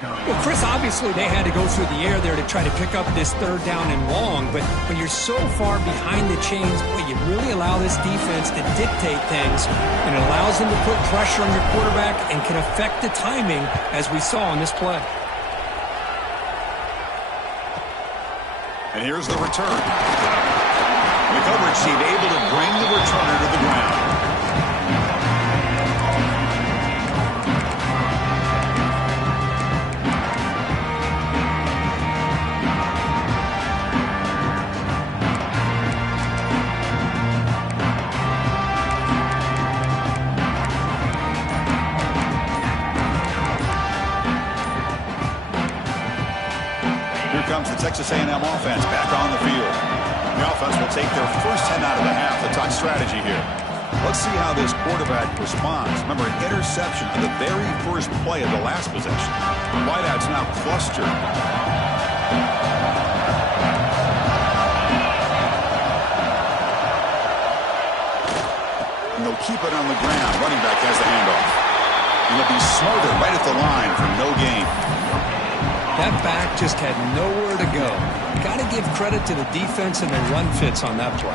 Well, Chris, obviously they had to go through the air there to try to pick up this third down and long, but when you're so far behind the chains, boy, you really allow this defense to dictate things, and it allows them to put pressure on your quarterback and can affect the timing, as we saw on this play. And here's the return. The coverage team able to bring the returner to the ground. Comes the Texas A&M offense back on the field. The offense will take their first 10 out of the half. The talk strategy here. Let's see how this quarterback responds. Remember, an interception on the very first play of the last possession. The wideout's now clustered. And they'll keep it on the ground. Running back has the handoff. And they'll be smothered right at the line for no gain. That back just had nowhere to go. Got to give credit to the defense and the run fits on that play.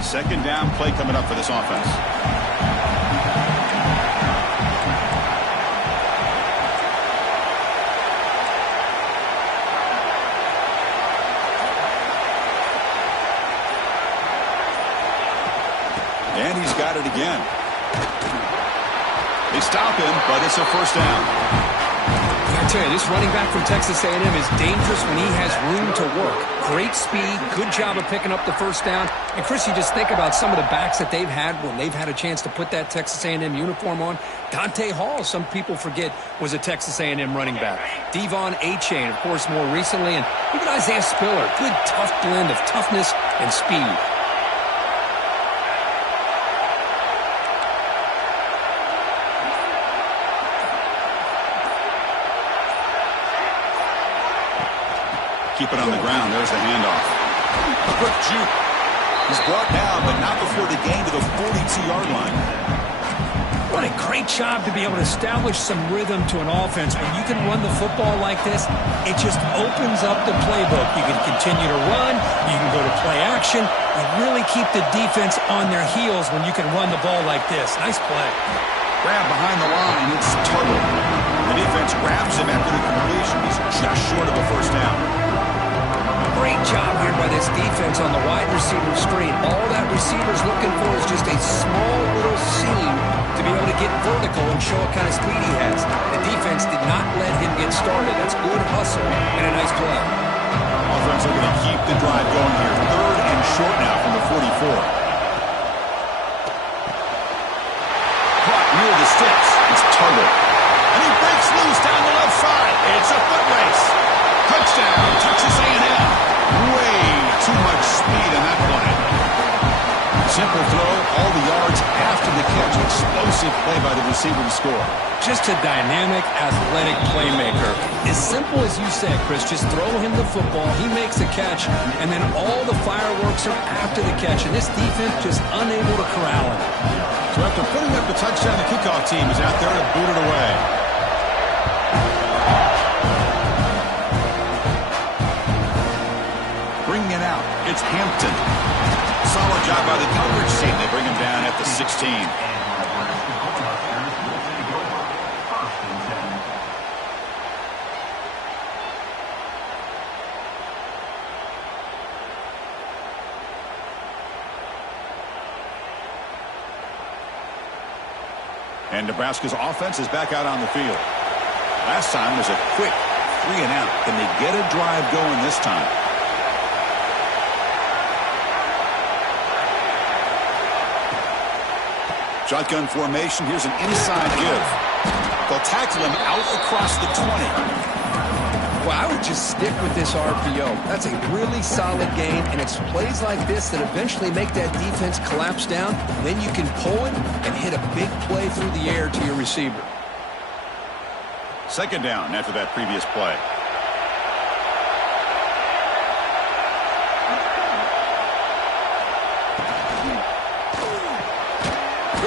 Second down play coming up for this offense. And he's got it again. They stop him, but it's a first down. I tell you, this running back from Texas A&M is dangerous when he has room to work. Great speed, good job of picking up the first down. And, Chris, you just think about some of the backs that they've had when they've had a chance to put that Texas A&M uniform on. Dante Hall, some people forget, was a Texas A&M running back. Devon Achane, of course, more recently. And even Isaiah Spiller, good, tough blend of toughness and speed. Keep it on the ground. There's the handoff. A quick juke. He's brought down, but not before the gain to the 42-yard line. What a great job to be able to establish some rhythm to an offense. When you can run the football like this, it just opens up the playbook. You can continue to run. You can go to play action. You really keep the defense on their heels when you can run the ball like this. Nice play. Grab behind the line. It's Tuttle. The defense grabs him after the completion. He's just short of a first down. Great job here by this defense on the wide receiver screen. All that receiver's looking for is just a small little seam to be able to get vertical and show what kind of speed he has. The defense did not let him get started. That's good hustle and a nice play. Offense looking to keep the drive going here. Third and short now from the 44. Caught near the sticks. It's Tuttle. And he breaks loose down the left side. It's a foot race. Touchdown, Texas A&M. Way too much speed in that play. Simple throw, all the yards after the catch. Explosive play by the receiver to score. Just a dynamic, athletic playmaker. As simple as you said, Chris, just throw him the football, he makes a catch, and then all the fireworks are after the catch, and this defense just unable to corral him. So after putting up the touchdown, the kickoff team is out there to boot it away. Bringing it out, it's Hampton. Solid job by the coverage team. They bring him down at the 16. And Nebraska's offense is back out on the field. Last time was a quick 3 and out. Can they get a drive going this time? Shotgun formation. Here's an inside give. They'll tackle him out across the 20. Well, I would just stick with this RPO. That's a really solid game, and it's plays like this that eventually make that defense collapse down. Then you can pull it and hit a big play through the air to your receiver. Second down after that previous play.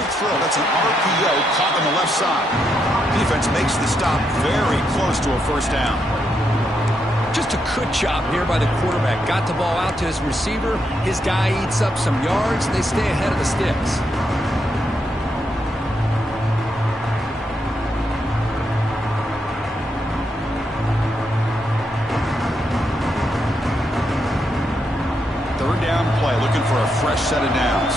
quick throw. That's an RPO caught on the left side. Defense makes the stop very close to a first down. Just a good job here by the quarterback. Got the ball out to his receiver. His guy eats up some yards. They stay ahead of the sticks. Third down play, looking for a fresh set of downs.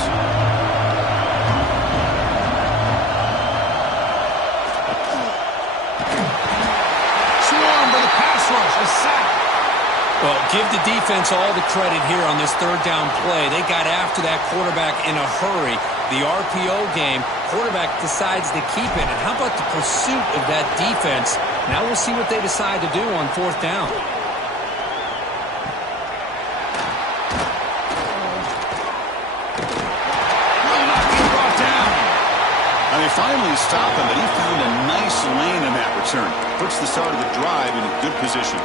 Well, give the defense all the credit here on this third down play. They got after that quarterback in a hurry. The RPO game, quarterback decides to keep it. And how about the pursuit of that defense? Now we'll see what they decide to do on fourth down. And they finally stop him, but he found a nice lane in that return. Puts the start of the drive in a good position.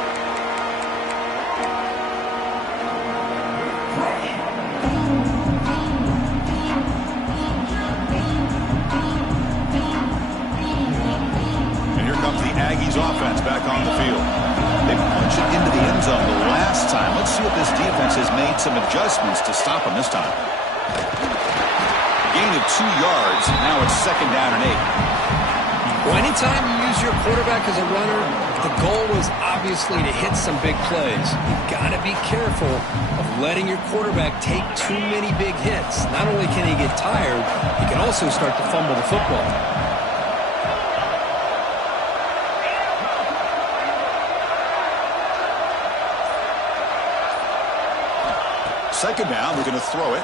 Aggies offense back on the field. They punched it into the end zone the last time. Let's see if this defense has made some adjustments to stop them this time. Gain of 2 yards. Now it's second down and 8. Well, anytime you use your quarterback as a runner, the goal is obviously to hit some big plays. You've got to be careful of letting your quarterback take too many big hits. Not only can he get tired, he can also start to fumble the football. Second down, we're going to throw it.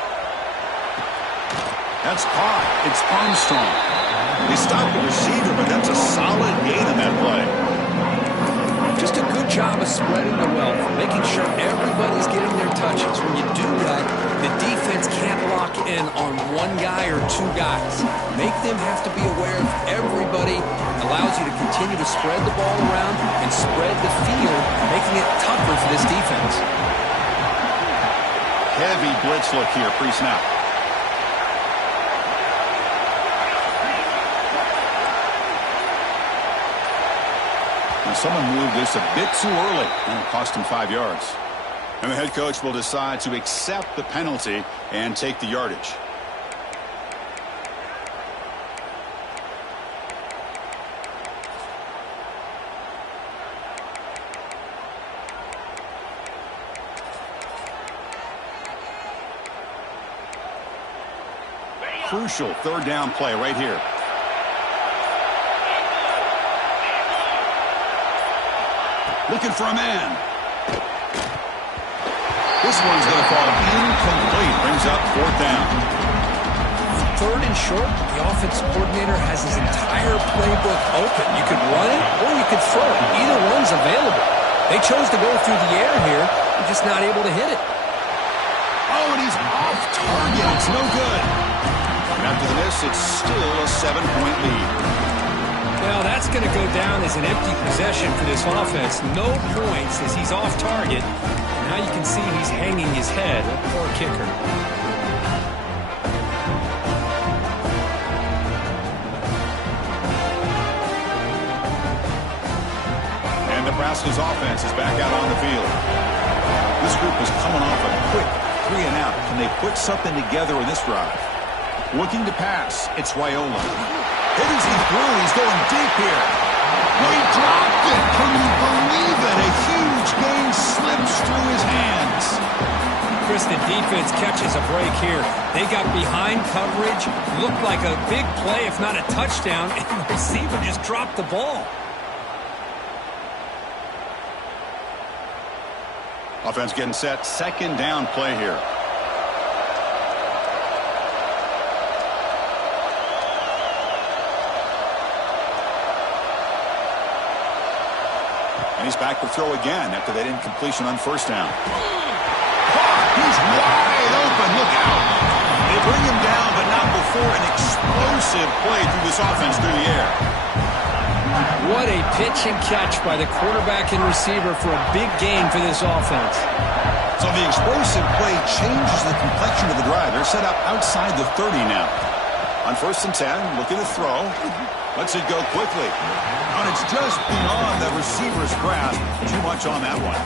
That's caught. It's Armstrong. They stopped the receiver, but that's a solid gain on that play. Just a good job of spreading the wealth, making sure everybody's getting their touches. When you do that, the defense can't lock in on one guy or 2 guys. Make them have to be aware of everybody. Allows you to continue to spread the ball around and spread the field, making it tougher for this defense. Heavy blitz look here, pre-snap. Now someone moved this a bit too early, and it cost him 5 yards. And the head coach will decide to accept the penalty and take the yardage. Crucial third down play right here. Looking for a man. This one's going to fall incomplete. Brings up fourth down. Third and short, the offensive coordinator has his entire playbook open. You could run it or you could throw it. Either one's available. They chose to go through the air here. They're just not able to hit it. Oh, and he's off target. It's no good. And after the miss, it's still a 7-point lead. Well, that's going to go down as an empty possession for this offense. No points as he's off target. Now you can see he's hanging his head. A poor kicker. And Nebraska's offense is back out on the field. This group is coming off a quick 3 and out. Can they put something together in this drive? Looking to pass, it's Raiola. It is he through. He's going deep here. He dropped it. Can you believe it? A huge gain slips through his hands. Chris, the defense catches a break here. They got behind coverage. Looked like a big play, if not a touchdown, and the receiver just dropped the ball. Offense getting set. Second down play here. And he's back to throw again after that incompletion on first down. He's wide open. Look out. They bring him down, but not before an explosive play through this offense through the air. What a pitch and catch by the quarterback and receiver for a big gain for this offense. So the explosive play changes the complexion of the drive. They're set up outside the 30 now. On 1st and 10, looking to throw. Lets it go quickly. And it's just beyond the receiver's grasp. Too much on that one.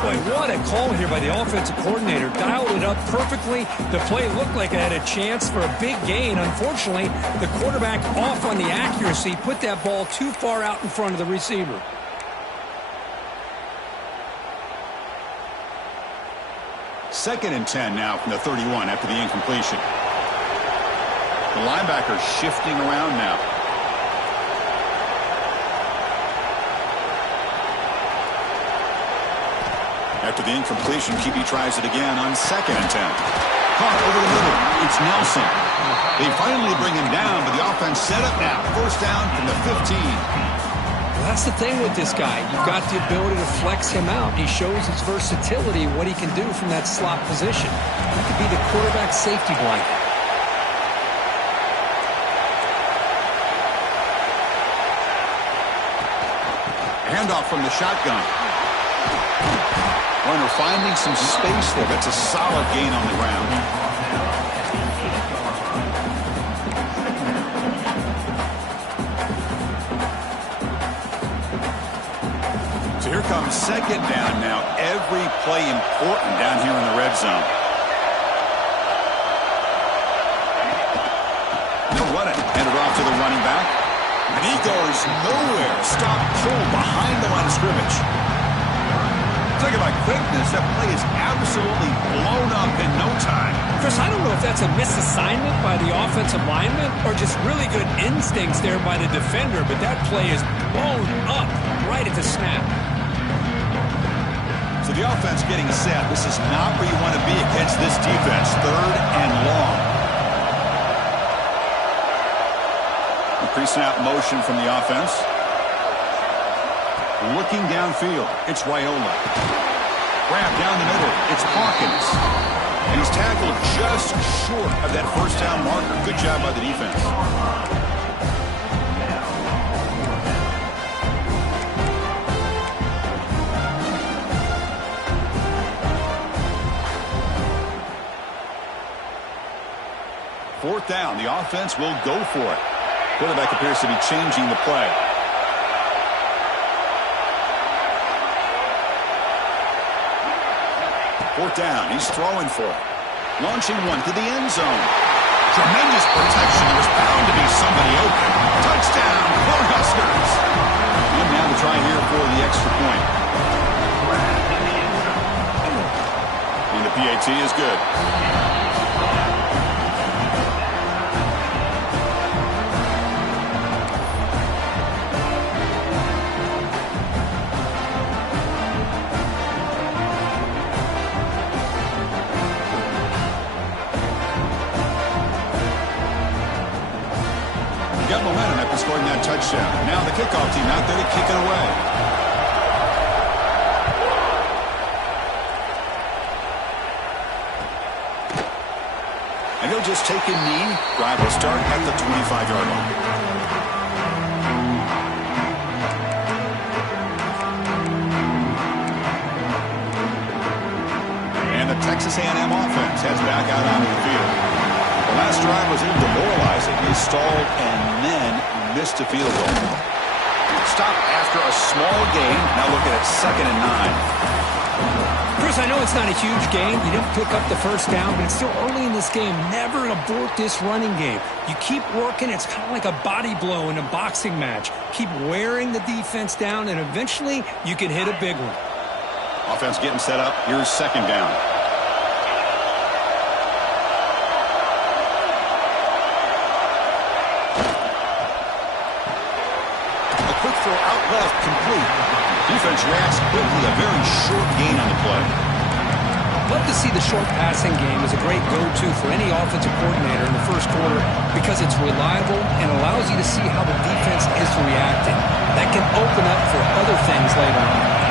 Boy, what a call here by the offensive coordinator. Dialed it up perfectly. The play looked like it had a chance for a big gain. Unfortunately, the quarterback off on the accuracy, put that ball too far out in front of the receiver. Second and 10 now from the 31 after the incompletion. The linebacker shifting around now. After the incompletion, QB tries it again on 2nd and 10. Caught over the middle. It's Nelson. They finally bring him down, but the offense set up now. 1st down from the 15. Well, that's the thing with this guy. You've got the ability to flex him out. He shows his versatility, what he can do from that slot position. He could be the quarterback safety blanket. Handoff from the shotgun. Runner finding some space there. That's a solid gain on the ground. So here comes 2nd down now. Every play important down here in the red zone. No running. Handed off to the running back. And he goes nowhere. Stop pull behind the line of scrimmage. Talk about quickness. That play is absolutely blown up in no time. Chris, I don't know if that's a misassignment by the offensive lineman or just really good instincts there by the defender, but that play is blown up right at the snap. So the offense getting set. This is not where you want to be against this defense. 3rd and long. The pre-snap motion from the offense. Looking downfield, it's Raiola. Grab down the middle, it's Hawkins. And he's tackled just short of that 1st down marker. Good job by the defense. Fourth down, the offense will go for it. Quarterback appears to be changing the play. Fourth down, he's throwing for it. Launching one to the end zone. Tremendous protection. There was bound to be somebody open. Touchdown, Cornhuskers. And now to try here for the extra point. And the PAT is good. Got momentum after scoring that touchdown. Now the kickoff team out there to kick it away. And he'll just take a knee. Drive will start at the 25-yard line. And the Texas A&M offense heads back out onto the field. The last drive was demoralizing. He stalled and then missed a field goal. Stop after a small gain. Now looking at 2nd and 9. Chris, I know it's not a huge game. You didn't pick up the 1st down, but it's still early in this game. Never abort this running game. You keep working. It's kind of like a body blow in a boxing match. Keep wearing the defense down, and eventually you can hit a big one. Offense getting set up. Here's 2nd down. Quick throw out left, complete. Defense reacts quickly, a very short gain on the play. Love to see the short passing game as a great go-to for any offensive coordinator in the 1st quarter because it's reliable and allows you to see how the defense is reacting. That can open up for other things later on.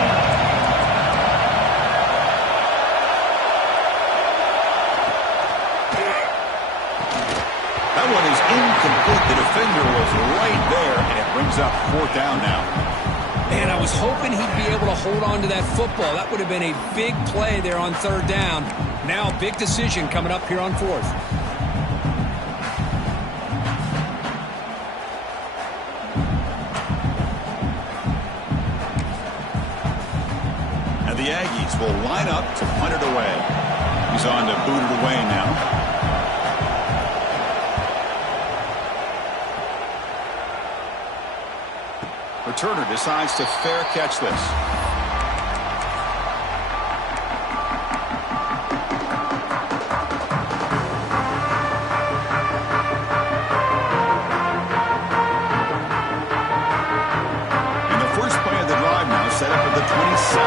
That one is incomplete. The defender was right there, and it brings up 4th down now. Man, I was hoping he'd be able to hold on to that football. That would have been a big play there on 3rd down. Now, big decision coming up here on 4th. will line up to punt it away. He's on to boot it away now. Returner decides to fair catch this. Set up at the 27.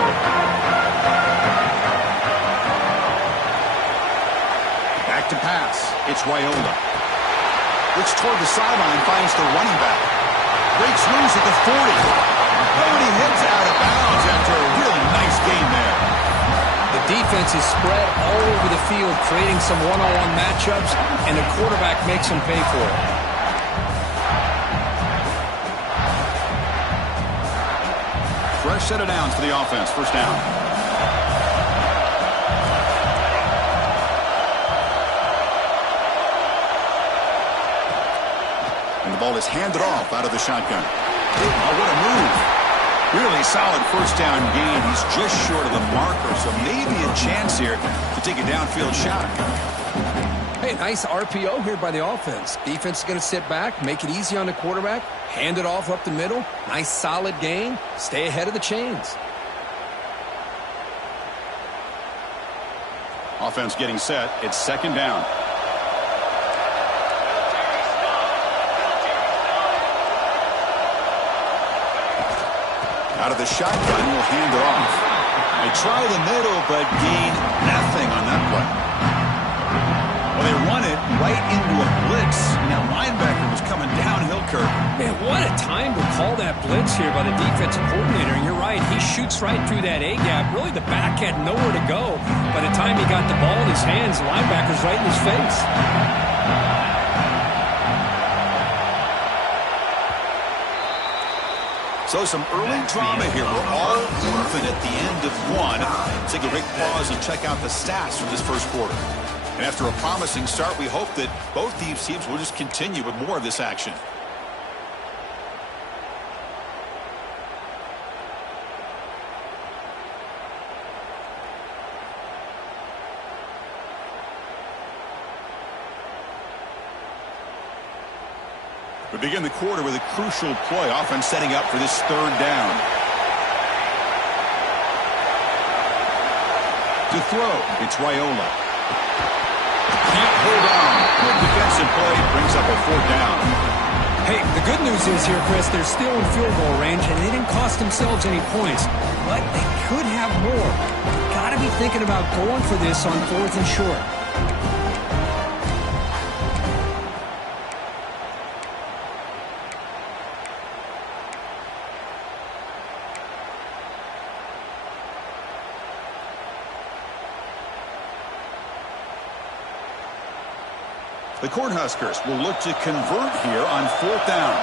Back to pass. It's Raiola. Looks toward the sideline, finds the running back. Breaks loose at the 40. Oh, and he heads out of bounds after a really nice gain there. The defense is spread all over the field, creating some one-on-one matchups, and the quarterback makes them pay for it. Fresh set of downs for the offense. First down. And the ball is handed off out of the shotgun. Oh, what a move. Really solid first down gain. He's just short of the marker, so maybe a chance here to take a downfield shot. Hey, nice RPO here by the offense. Defense is going to sit back, make it easy on the quarterback, hand it off up the middle. Nice solid gain. Stay ahead of the chains. Offense getting set. It's second down. Out of the shotgun, will hand it off. They try the middle, but gain nothing on that play. Well, they run it right into a blitz. And that linebacker was coming downhill, Kirk. Man, what a time to call that blitz here by the defensive coordinator. And you're right, he shoots right through that A-gap. Really, the back had nowhere to go. By the time he got the ball in his hands, the linebacker's right in his face. So some early drama here. We're all even at the end of one. Let's take a quick pause and check out the stats from this first quarter. And after a promising start, we hope that both these teams will just continue with more of this action. We begin the quarter with a crucial play. Offense setting up for this third down. To throw, it's Raiola. Can't hold on. Good defensive play brings up a fourth down. Hey, the good news is here, Chris, they're still in field goal range, and they didn't cost themselves any points. But they could have more. Got to be thinking about going for this on 4th and short. The Cornhuskers will look to convert here on 4th down.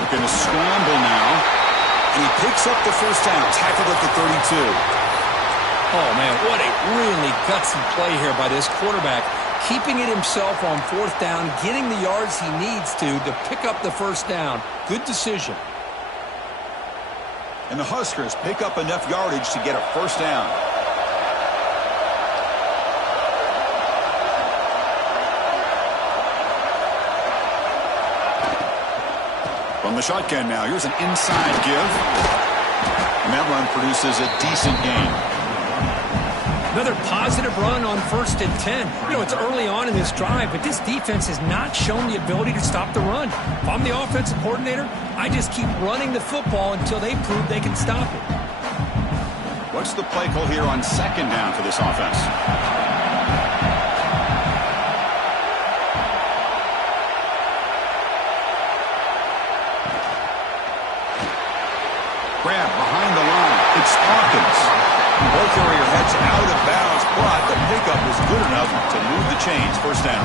Looking to scramble now. And he picks up the first down, tackled at the 32. Oh, man, what a really gutsy play here by this quarterback. Keeping it himself on 4th down, getting the yards he needs to pick up the first down. Good decision. And the Huskers pick up enough yardage to get a first down. From the shotgun now, here's an inside give. And that run produces a decent gain. Another positive run on 1st and 10. You know, it's early on in this drive, but this defense has not shown the ability to stop the run. If I'm the offensive coordinator, I just keep running the football until they prove they can stop it. What's the play call here on 2nd down for this offense? Grab behind the line. It's Hawkins. Ball carrier heads out of bounds, but the pickup was good enough to move the chains. First down.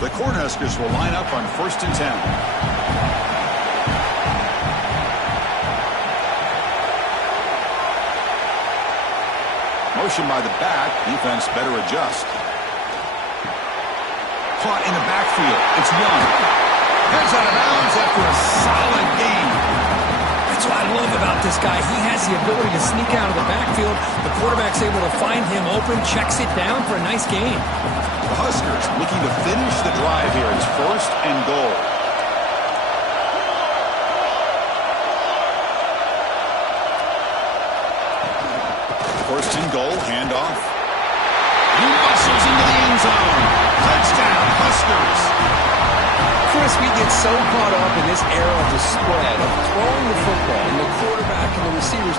The Cornhuskers will line up on 1st and 10. Motion by the back. Defense better adjust. Caught in the backfield. It's Young. Heads out of bounds after a solid game. That's what I love about this guy. He has the ability to sneak out of the backfield. The quarterback's able to find him open, checks it down for a nice gain. The Huskers looking to finish the drive here. It's 1st and goal. First and goal, handoff. He muscles into the end zone. Touchdown, Huskers. Chris, we get so caught up in this era of the spread, of throwing the football, and the quarterback and the receivers.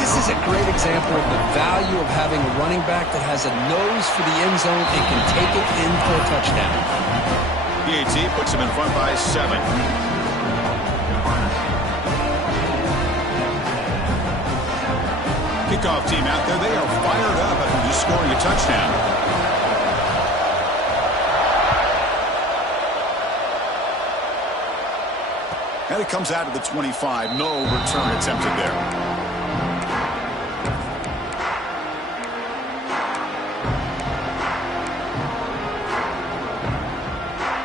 This is a great example of the value of having a running back that has a nose for the end zone and can take it in for a touchdown. BAT puts him in front by 7. Kickoff team out there. They are fired up after just scoring a touchdown. And it comes out of the 25. No return attempted there.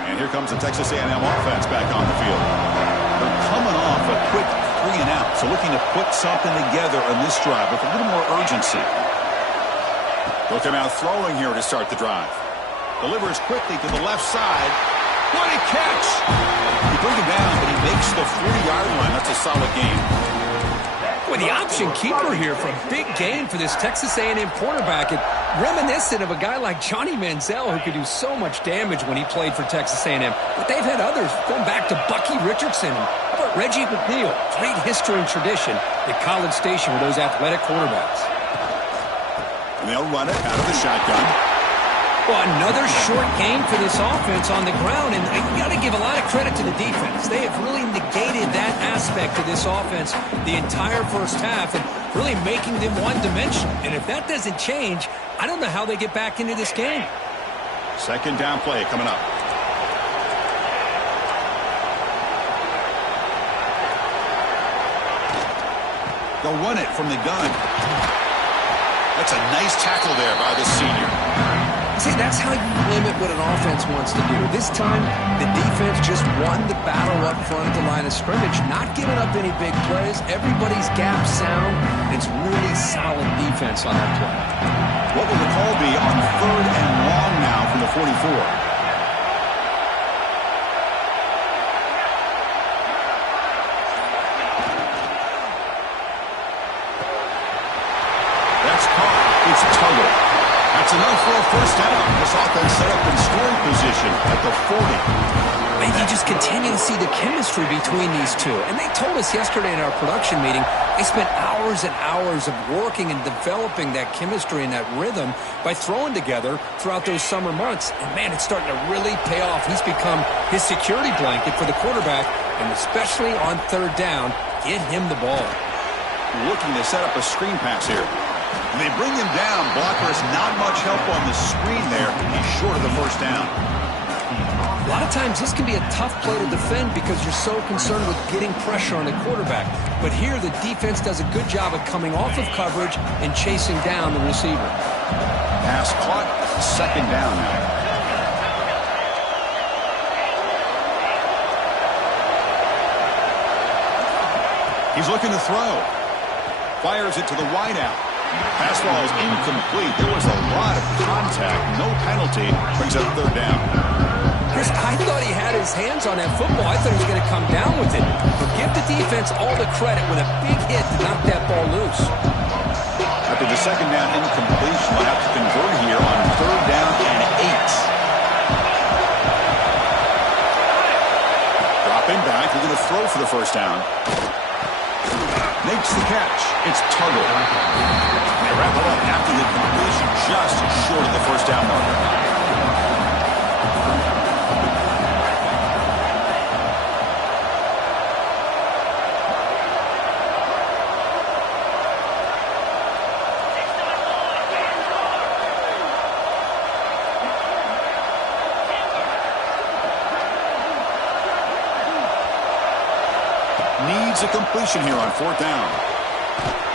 And here comes the Texas A&M offense back on the field. They're coming off a quick 3 and out, so looking to put something together on this drive with a little more urgency. They'll come out throwing here to start the drive. Delivers quickly to the left side. What a catch! He brings him down, but he makes the 40-yard line. That's a solid game. Boy, the option keeper here for a big game for this Texas A&M quarterback. And reminiscent of a guy like Johnny Manziel, who could do so much damage when he played for Texas A&M. But they've had others, going back to Bucky Richardson. And how about Reggie McNeil? Great history and tradition at College Station with those athletic quarterbacks. And they'll run it out of the shotgun. Well, another short game for this offense on the ground, and you got to give a lot of credit to the defense. They have really negated that aspect of this offense the entire first half and really making them one-dimensional. And if that doesn't change, I don't know how they get back into this game. Second down play coming up. They'll run it from the gun. That's a nice tackle there by the senior. See, that's how you limit what an offense wants to do. This time, the defense just won the battle up front at the line of scrimmage, not giving up any big plays. Everybody's gap sound. It's really solid defense on that play. What will the call be on 3rd and long now from the 44? That's caught. It's Tuggle. That's enough for a first down. This offense set up in scoring position at the 40. And you just continue to see the chemistry between these two. And they told us yesterday in our production meeting, they spent hours and hours of working and developing that chemistry and that rhythm by throwing together throughout those summer months. And, man, it's starting to really pay off. He's become his security blanket for the quarterback, and especially on 3rd down, get him the ball. Looking to set up a screen pass here. And they bring him down. Blocker has not much help on the screen there. He's short of the first down. A lot of times this can be a tough play to defend because you're so concerned with getting pressure on the quarterback. But here the defense does a good job of coming off of coverage and chasing down the receiver. Pass caught. Second down now. He's looking to throw. Fires it to the wideout. Pass ball is incomplete. There was a lot of contact. No penalty. Brings up 3rd down. Chris, I thought he had his hands on that football. I thought he was going to come down with it. But give the defense all the credit with a big hit to knock that ball loose. After the second down incompletion, we'll have to convert here on 3rd down and 8. Dropping back. We're going to throw for the first down. Makes the catch. It's Tuggle. They wrap it up after the completion, just short of the first down marker. Needs a completion here on 4th down.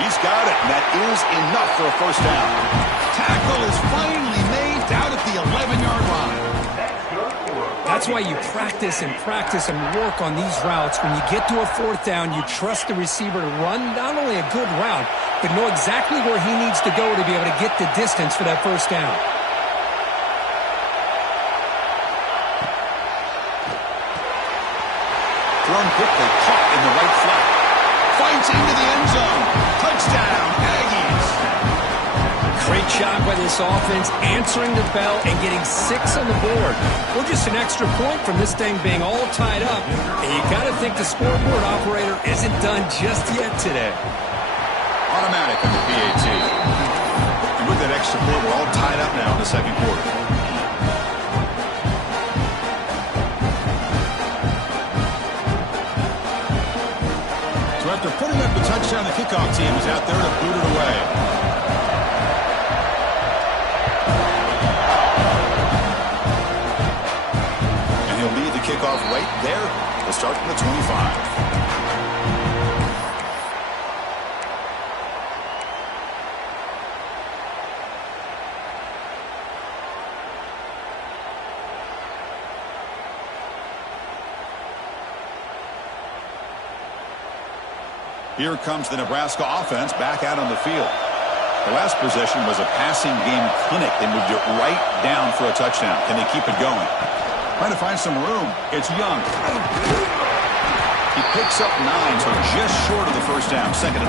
He's got it, and that is enough for a first down. Tackle is finally made down at the 11-yard line. That's why you practice and work on these routes. When you get to a fourth down, you trust the receiver to run not only a good route, but know exactly where he needs to go to be able to get the distance for that first down. Thrown quickly, caught in the right flat. Finds into the end zone. Touchdown, Aggies. Great job by this offense, answering the bell and getting 6 on the board. Or just an extra point from this thing being all tied up. And you got to think the scoreboard operator isn't done just yet today. Automatic on the PAT. And with that extra point, we're all tied up now in the second quarter. So after putting up the touchdown, the kickoff team is out there to boot it away. Kickoff right there. We'll start from the 25. Here comes the Nebraska offense back out on the field. The last possession was a passing game clinic. They moved it right down for a touchdown. Can they keep it going? Trying to find some room. It's Young. He picks up 9, so just short of the first down. 2nd and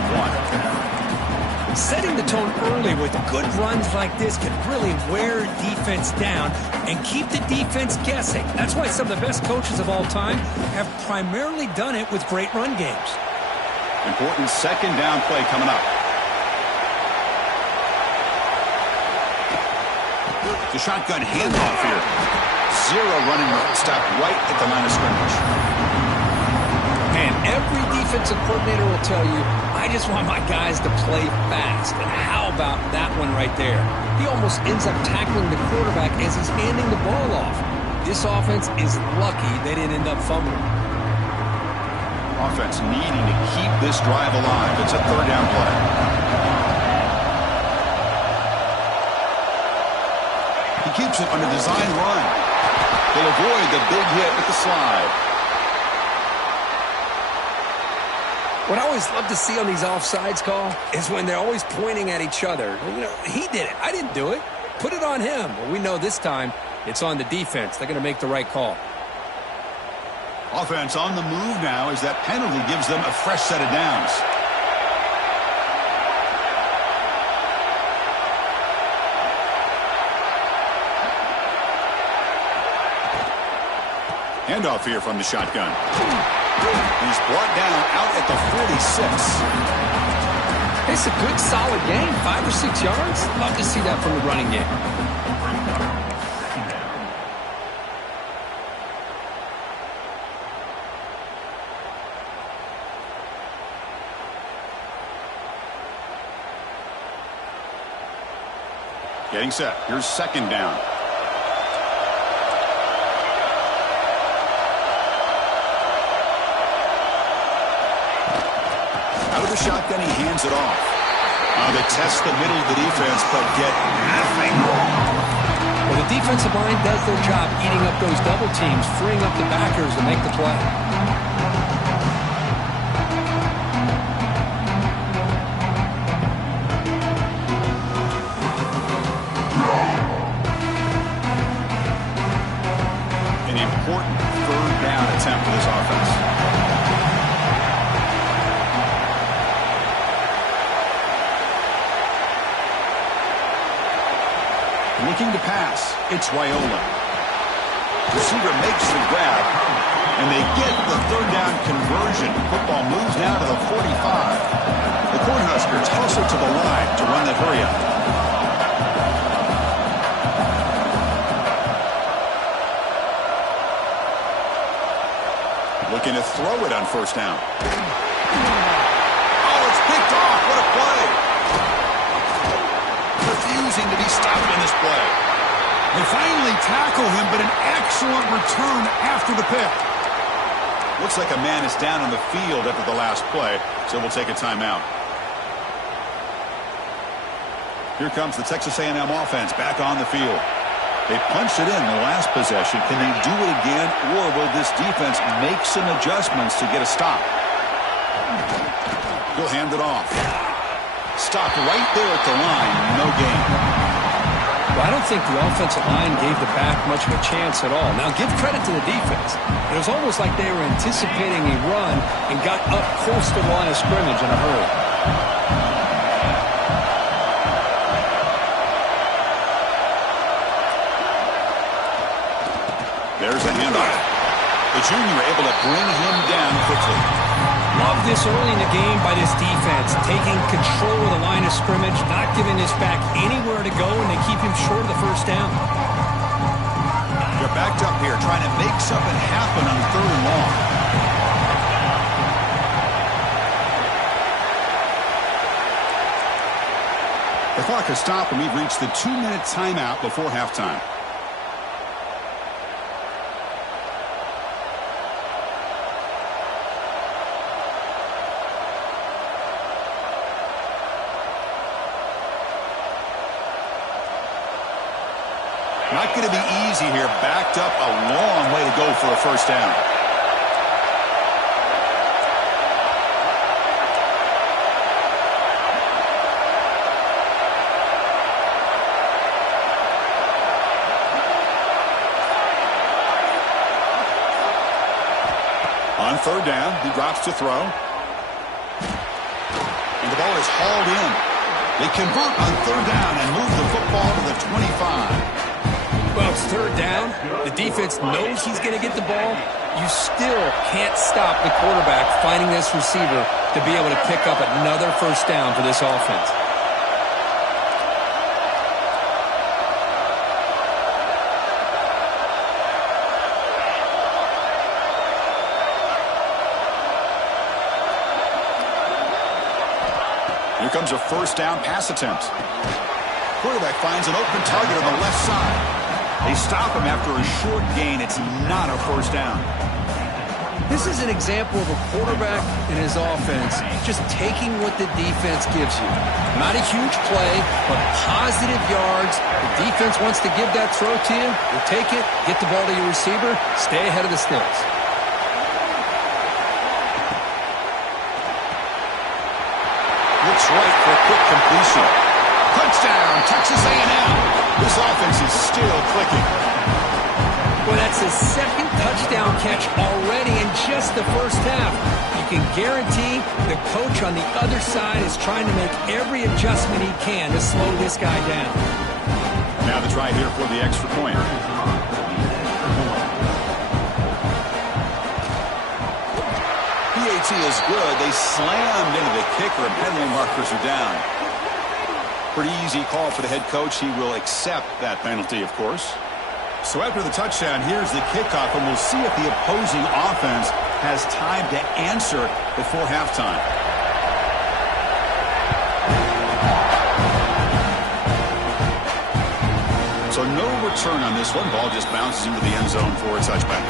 1. Setting the tone early with good runs like this can really wear defense down and keep the defense guessing. That's why some of the best coaches of all time have primarily done it with great run games. Important 2nd down play coming up. The shotgun handoff here. 0 running room. Stopped right at the line of scrimmage. And every defensive coordinator will tell you, I just want my guys to play fast. And how about that one right there? He almost ends up tackling the quarterback as he's handing the ball off. This offense is lucky they didn't end up fumbling. Offense needing to keep this drive alive. It's a 3rd down play. He keeps it on a design run. They'll avoid the big hit with the slide. What I always love to see on these offsides call is when they're always pointing at each other. You know, he did it. I didn't do it. Put it on him. Well, we know this time it's on the defense. They're going to make the right call. Offense on the move now as that penalty gives them a fresh set of downs. Handoff here from the shotgun. He's brought down out at the 46. It's a good, solid game. 5 or 6 yards. Love to see that from the running game. Getting set. Here's 2nd down. Out of the shotgun, he hands it off. They test the middle of the defense, but get nothing. Well, the defensive line does their job eating up those double teams, freeing up the backers to make the play. An important 3rd down attempt for this offense. Looking to pass. It's Raiola. Receiver makes the grab, and they get the 3rd down conversion. Football moves now to the 45. The Cornhuskers hustle to the line to run that hurry up. Looking to throw it on 1st down. Oh, it's picked off. What a play. Refusing to be stopped in this play. They finally tackle him, but an excellent return after the pick. Looks like a man is down on the field after the last play, so we'll take a timeout. Here comes the Texas A&M offense back on the field. They punched it in the last possession. Can they do it again, or will this defense make some adjustments to get a stop? He'll hand it off. Stopped right there at the line. No gain. Well, I don't think the offensive line gave the back much of a chance at all. Now, give credit to the defense. It was almost like they were anticipating a run and got up close to the line of scrimmage in a hurry. There's a handoff. The junior able to bring him down quickly. Love this early in the game by this defense, taking control of the line of scrimmage, not giving this back anywhere to go, and they keep him short of the first down. They're backed up here, trying to make something happen on 3rd and long. The clock has stopped, and we've reached the 2-minute timeout before halftime. Not going to be easy here. Backed up a long way to go for a first down. On 3rd down, he drops to throw. And the ball is hauled in. They convert on 3rd down and move the football to the 25. Well, it's 3rd down. The defense knows he's going to get the ball. You still can't stop the quarterback finding this receiver to be able to pick up another first down for this offense. Here comes a first down pass attempt. Quarterback finds an open target on the left side. They stop him after a short gain. It's not a first down. This is an example of a quarterback and his offense just taking what the defense gives you. Not a huge play, but positive yards. The defense wants to give that throw to you. You'll take it, get the ball to your receiver, stay ahead of the sticks. Looks right for a quick completion. Touchdown, Texas A&M. This offense is still clicking. Well, that's his 2nd touchdown catch already in just the first half. You can guarantee the coach on the other side is trying to make every adjustment he can to slow this guy down. Now the try here for the extra point. PAT is good. They slammed into the kicker, and penalty markers are down. Pretty easy call for the head coach. He will accept that penalty, of course. So after the touchdown, here's the kickoff, and we'll see if the opposing offense has time to answer before halftime. So no return on this one. Ball just bounces into the end zone for a touchback.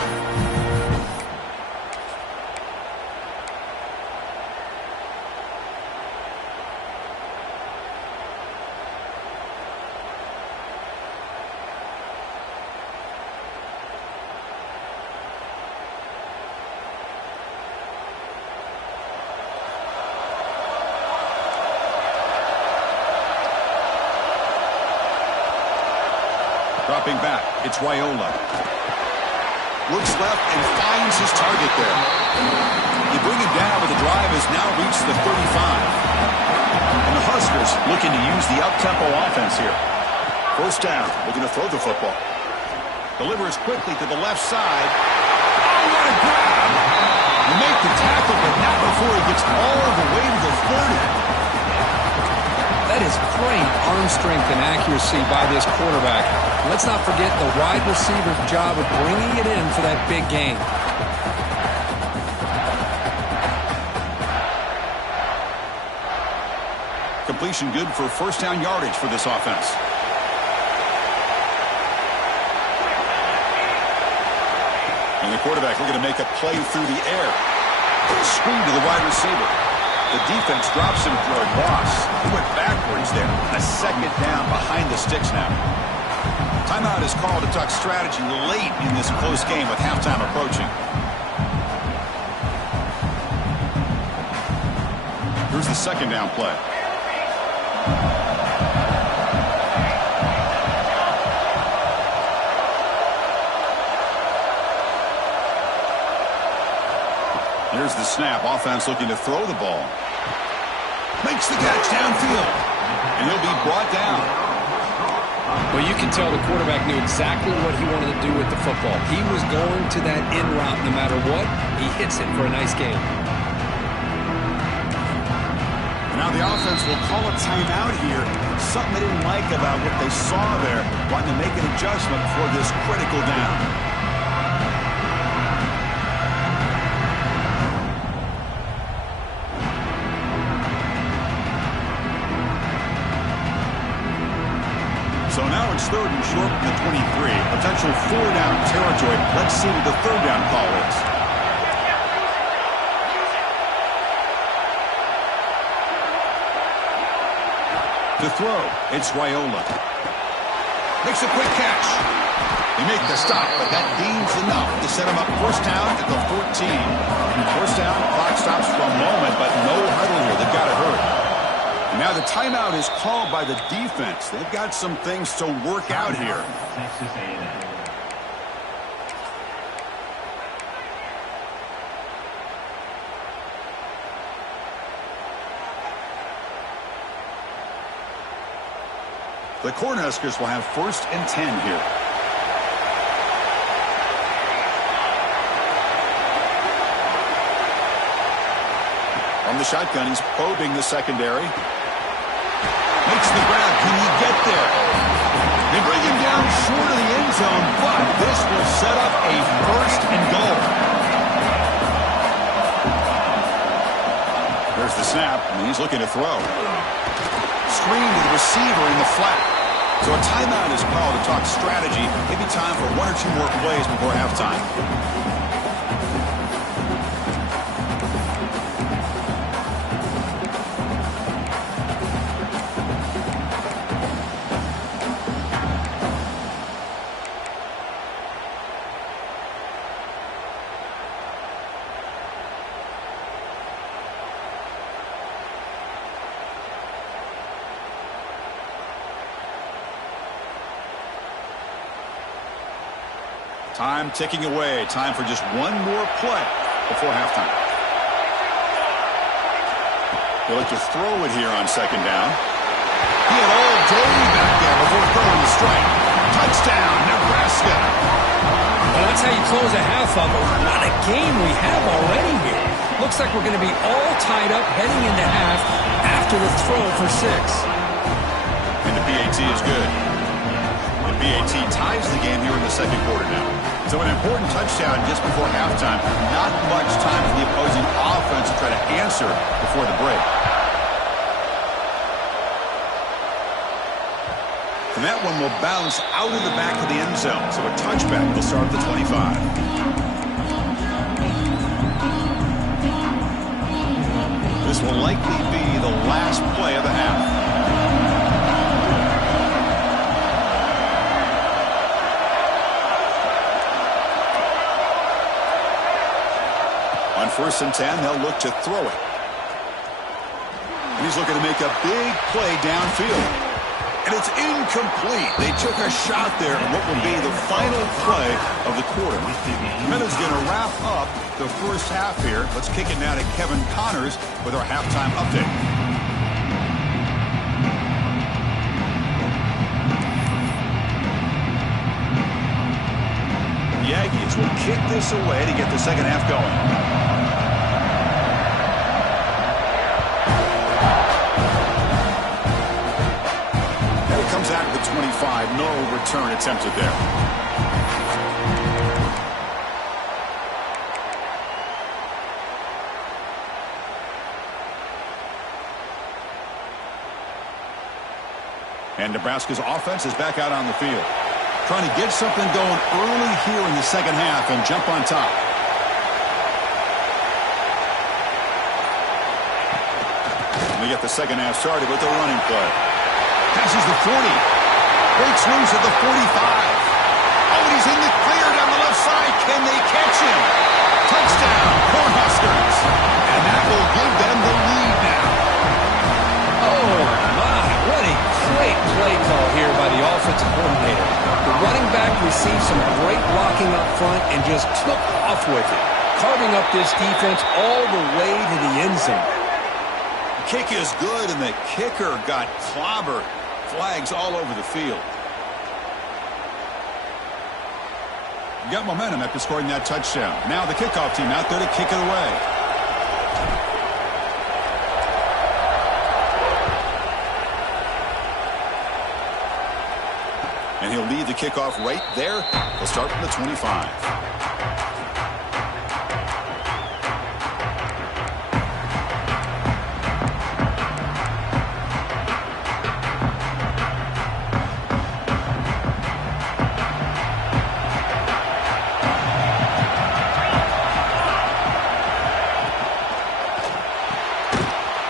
Dropping back, it's Raiola. Looks left and finds his target there. They bring him down, but the drive has now reached the 35. And the Huskers looking to use the up-tempo offense here. First down, looking to throw the football. Delivers quickly to the left side. Oh, what a grab! You make the tackle, but not before he gets all the way to the 30. That is great arm strength and accuracy by this quarterback. Let's not forget the wide receiver's job of bringing it in for that big gain. Completion good for first down yardage for this offense. And the quarterback looking to make a play through the air. Screen to the wide receiver. The defense drops him for a loss. He went backwards there. A second down behind the sticks now. Timeout is called to talk strategy late in this close game with halftime approaching. Here's the second down play. Here's the snap. Offense looking to throw the ball. Makes the catch downfield. And he'll be brought down. Well, you can tell the quarterback knew exactly what he wanted to do with the football. He was going to that in route no matter what. He hits it for a nice game. Now the offense will call a timeout here. Something they didn't like about what they saw there. Wanting to make an adjustment for this critical down. So now it's third and short from the 23. Potential four-down territory. Let's see what the third down call is. To throw, it's Raiola. Makes a quick catch. They make the stop, but that deems enough to set him up first down at the 14. First down, clock stops for a moment, but no huddle here. They've got to hurry. Now the timeout is called by the defense. They've got some things to work out here. Texas A&M. The Cornhuskers will have 1st and 10 here. From the shotgun, he's probing the secondary. Makes the grab. Can he get there? They bring him down short of the end zone, but this will set up a 1st and goal. There's the snap, and he's looking to throw. Screen to the receiver in the flat. So a timeout is called to talk strategy. Maybe time for 1 or 2 more plays before halftime. Time ticking away. Time for just 1 more play before halftime. They'll look to throw it here on 2nd down. He had all day back there before throwing the strike. Touchdown, Nebraska. Well, that's how you close a half of it. What a game we have already here. Looks like we're going to be all tied up heading into half after the throw for 6. And the PAT is good. The PAT ties the game here in the 2nd quarter now. So an important touchdown just before halftime. Not much time for the opposing offense to try to answer before the break. And that one will bounce out of the back of the end zone. So a touchback will start at the 25. This will likely be the last play of the half. On 1st and 10, they'll look to throw it. And he's looking to make a big play downfield. And it's incomplete. They took a shot there on what will be the final play of the quarter. Meadows going to wrap up the first half here. Let's kick it now to Kevin Connors with our halftime update. The Aggies will kick this away to get the second half going. At the 25, no return attempted there. And Nebraska's offense is back out on the field. Trying to get something going early here in the second half and jump on top. get the second half started with the running play. Passes the 40. Breaks loose at the 45. Oh, and he's in the clear down the left side. Can they catch him? Touchdown, Cornhuskers. And that will give them the lead now. Oh, my. What a great play call here by the offensive coordinator. The running back received some great blocking up front and just took off with it, carving up this defense all the way to the end zone. The kick is good, and the kicker got clobbered. Flags all over the field. You got momentum after scoring that touchdown. Now the kickoff team out there to kick it away. And he'll lead the kickoff right there. He'll start from the 25.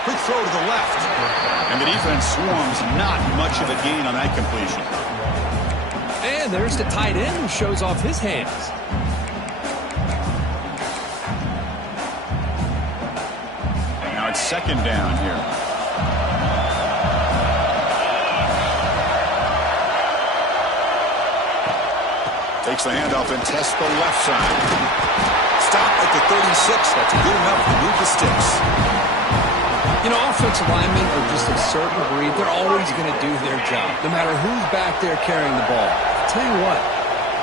Quick throw to the left. And the defense swarms. Not much of a gain on that completion. And there's the tight end who shows off his hands. Now it's second down here. Takes the handoff and tests the left side. Stop at the 36. That's good enough to move the sticks. You know, offensive linemen are just a certain breed. They're always going to do their job, no matter who's back there carrying the ball. I'll tell you what,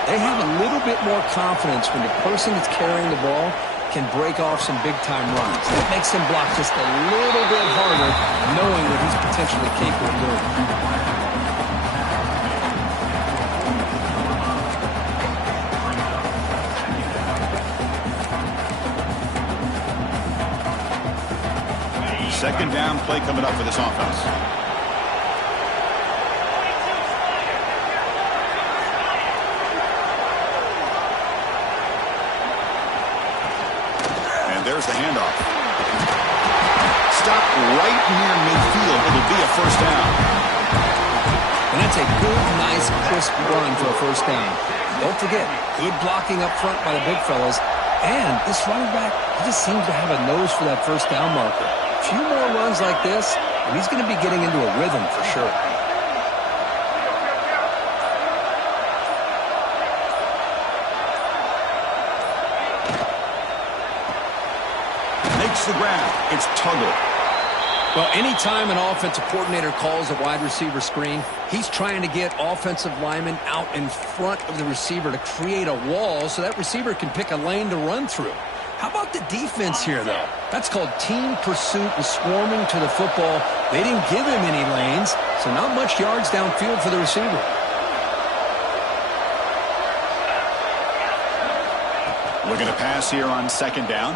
they have a little bit more confidence when the person that's carrying the ball can break off some big-time runs. That makes them block just a little bit harder, knowing what he's potentially capable of doing. Second down play coming up for this offense. And there's the handoff. Stop right near midfield. It'll be a first down. And that's a good, nice, crisp run for a first down. Don't forget, good blocking up front by the big fellas. And this running back, he just seems to have a nose for that first down marker. A few more runs like this, and he's going to be getting into a rhythm for sure. Makes the grab. It's Tuggle. Well, anytime an offensive coordinator calls a wide receiver screen, he's trying to get offensive linemen out in front of the receiver to create a wall so that receiver can pick a lane to run through. How about the defense here, though? That's called team pursuit and swarming to the football. They didn't give him any lanes, so not much yards downfield for the receiver. Looking to pass here on second down.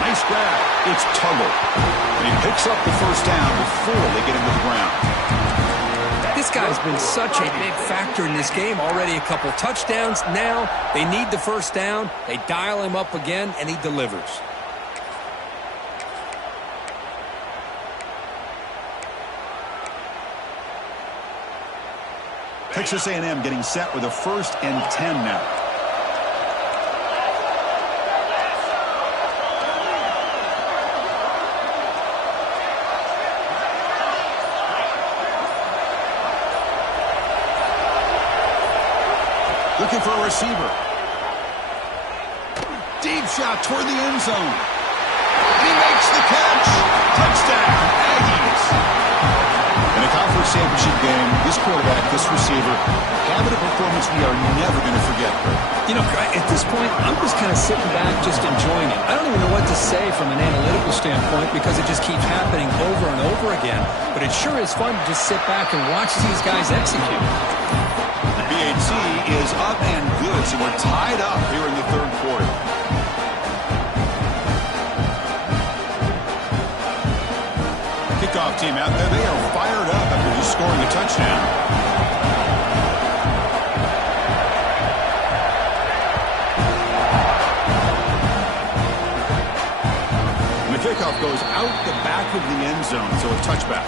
Nice grab. It's Tuggle. And he picks up the first down before they get him to the ground. This guy's been such a big factor in this game. Already a couple touchdowns. Now they need the first down. They dial him up again, and he delivers. Texas A&M getting set with a 1st and 10 now. Looking for a receiver. Deep shot toward the end zone. And he makes the catch. Touchdown, Aggies. In a conference championship game, this quarterback, this receiver, having a performance we are never going to forget. You know, at this point, I'm just kind of sitting back, just enjoying it. I don't even know what to say from an analytical standpoint because it just keeps happening over and over again. But it sure is fun to just sit back and watch these guys execute. BAT is up and good, so we're tied up here in the third quarter. Kickoff team out there, they are fired up after just scoring a touchdown. And the kickoff out the back of the end zone, so a touchback.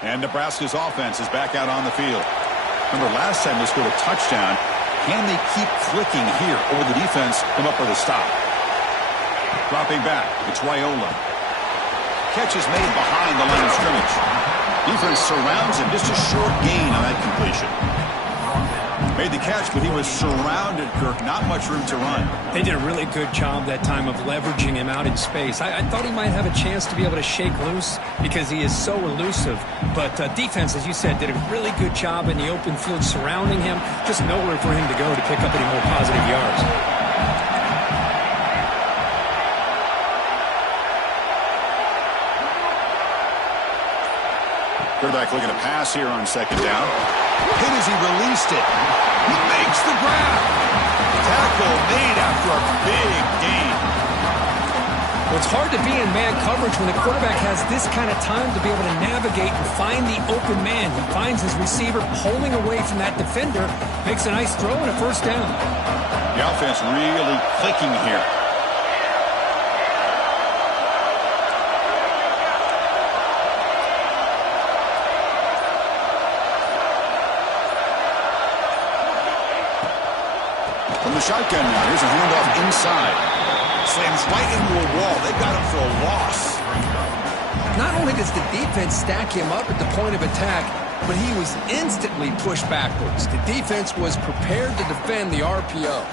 And Nebraska's offense is back out on the field. Remember, last time they scored a touchdown. Can they keep clicking here, or will the defense come up with a stop? Dropping back, it's Wyola. Catch is made behind the line of scrimmage. Defense surrounds him, just a short gain on that completion. Made the catch, but he was surrounded, Kirk. Not much room to run. They did a really good job that time of leveraging him out in space. I thought he might have a chance to be able to shake loose because he is so elusive. But defense, as you said, did a really good job in the open field surrounding him. Just nowhere for him to go to pick up any more positive yards. Quarterback looking to pass here on second down. Hit as he released it. He makes the grab. Tackle made after a big gain. Well, it's hard to be in man coverage when the quarterback has this kind of time to be able to navigate and find the open man. He finds his receiver pulling away from that defender, makes a nice throw and a first down. The offense really clicking here. From the shotgun now, here's a handoff inside. Slams right into a wall. They got him for a loss. Not only does the defense stack him up at the point of attack, but he was instantly pushed backwards. The defense was prepared to defend the RPO.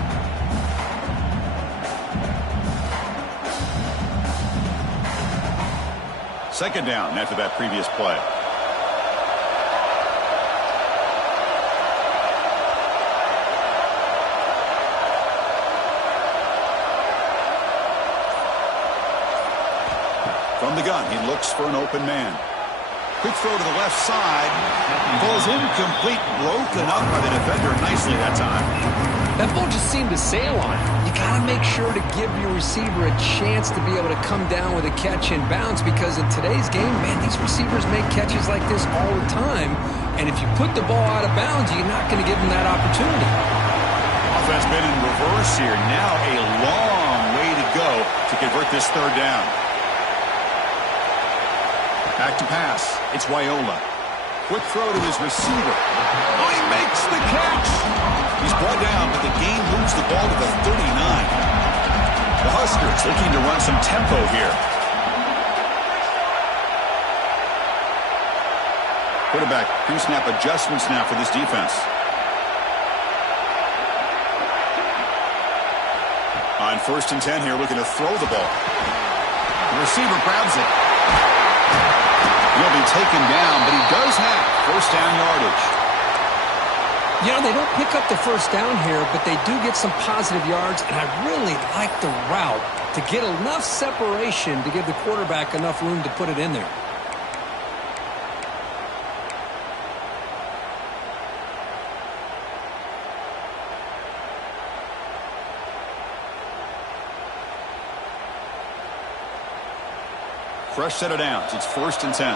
Second down after that previous play. From the gun, he looks for an open man. Quick throw to the left side. Falls incomplete, broken up by the defender nicely that time. That ball just seemed to sail on him. You got to make sure to give your receiver a chance to be able to come down with a catch and bounce, because in today's game, man, these receivers make catches like this all the time. And if you put the ball out of bounds, you're not going to give them that opportunity. Offense been in reverse here. Now a long way to go to convert this third down. Back to pass. It's Wyola. Quick throw to his receiver. Oh, he makes the catch. He's brought down, but the game moves the ball to the 39. The Huskers looking to run some tempo here. Quarterback pre-snap adjustments now for this defense. On 1st and 10 here, looking to throw the ball. The receiver grabs it. He'll be taken down, but he does have first down yardage. You know, they don't pick up the first down here, but they do get some positive yards, and I really like the route to get enough separation to give the quarterback enough room to put it in there. Fresh set of downs. It's 1st and 10.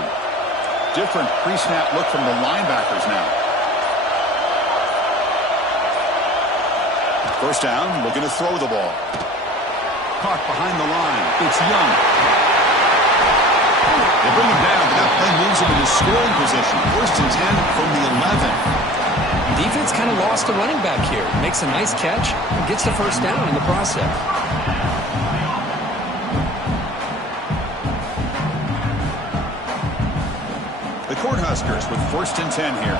Different pre-snap look from the linebackers now. First down, looking to throw the ball. Caught behind the line. It's Young. They bring him down, but that play moves him into scoring position. 1st and 10 from the 11. Defense kind of lost a running back here. Makes a nice catch and gets the first down in the process. The Cornhuskers with 1st and 10 here.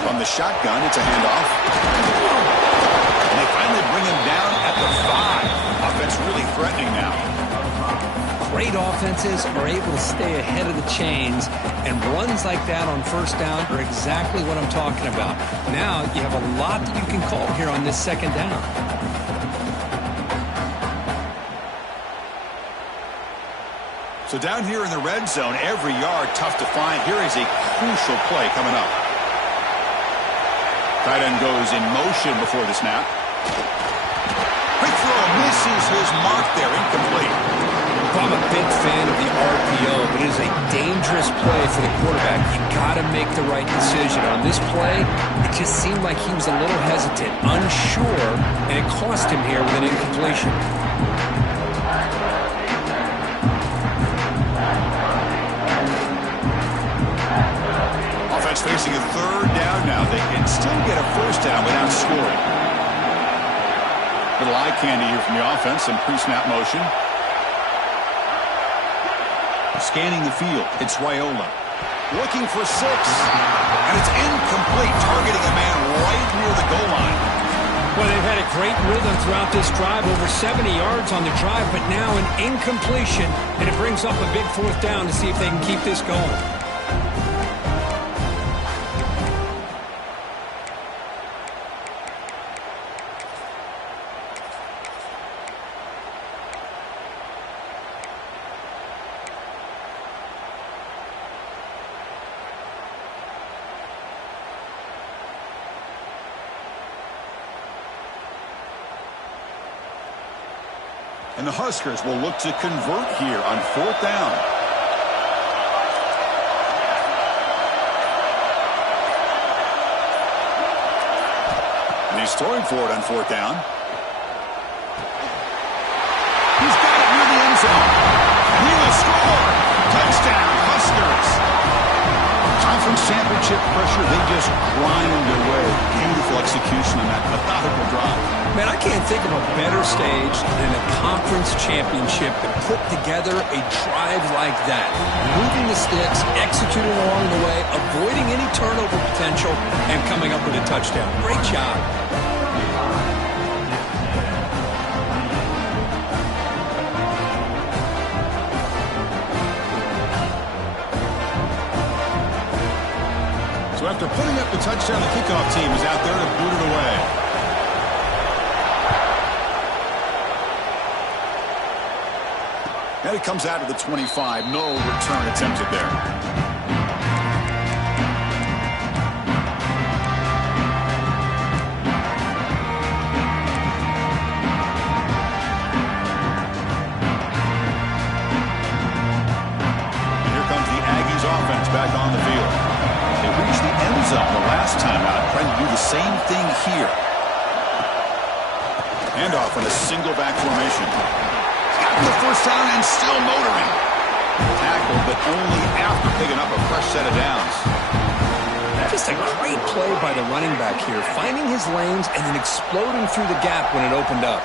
From the shotgun, it's a handoff. And they finally bring him down at the 5. Offense really threatening now. Great offenses are able to stay ahead of the chains, and runs like that on first down are exactly what I'm talking about. Now you have a lot that you can call here on this second down. So down here in the red zone, every yard tough to find. Here is a crucial play coming up. Tight end goes in motion before the snap. Quick throw misses his mark there, incomplete. Well, I'm a big fan of the RPO, but it is a dangerous play for the quarterback. You got to make the right decision. On this play, it just seemed like he was a little hesitant, unsure, and it cost him here with an incompletion. Offense facing a third down now. They can still get a first down without scoring. Little eye candy here from the offense, some pre-snap motion. Scanning the field, it's Raiola. Looking for 6. And it's incomplete, targeting a man right near the goal line. Well, they've had a great rhythm throughout this drive, over 70 yards on the drive, but now an incompletion, and it brings up a big 4th down to see if they can keep this going. And the Huskers will look to convert here on 4th down. And he's throwing for it on 4th down. He's got it near the end zone. And he will score. Touchdown, Huskers. Conference championship pressure, they just grind away. Beautiful execution on that methodical drive. Man, I can't think of a better stage than a conference championship to put together a drive like that. Moving the sticks, executing along the way, avoiding any turnover potential, and coming up with a touchdown. Great job. So after putting up the touchdown, the kickoff team is out there to boot it away. And it comes out of the 25. No return attempted there. And here comes the Aggies offense back on the field. They reached the end zone the last time out. Trying to do the same thing here. Handoff in a single back formation. The first down and still motoring. Tackled, but only after picking up a fresh set of downs. Just a great play by the running back here, finding his lanes and then exploding through the gap when it opened up.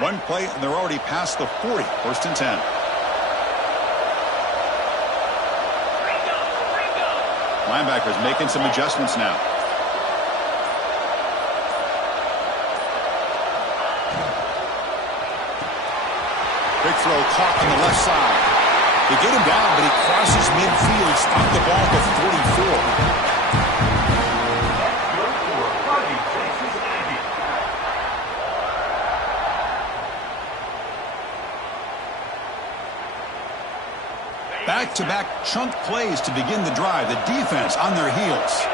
One play, and they're already past the 40. 1st and 10. Linebackers making some adjustments now. Big throw caught on the left side. They get him down, but he crosses midfield, stopped the ball at the 44. Back-to-back chunk plays to begin the drive. The defense on their heels.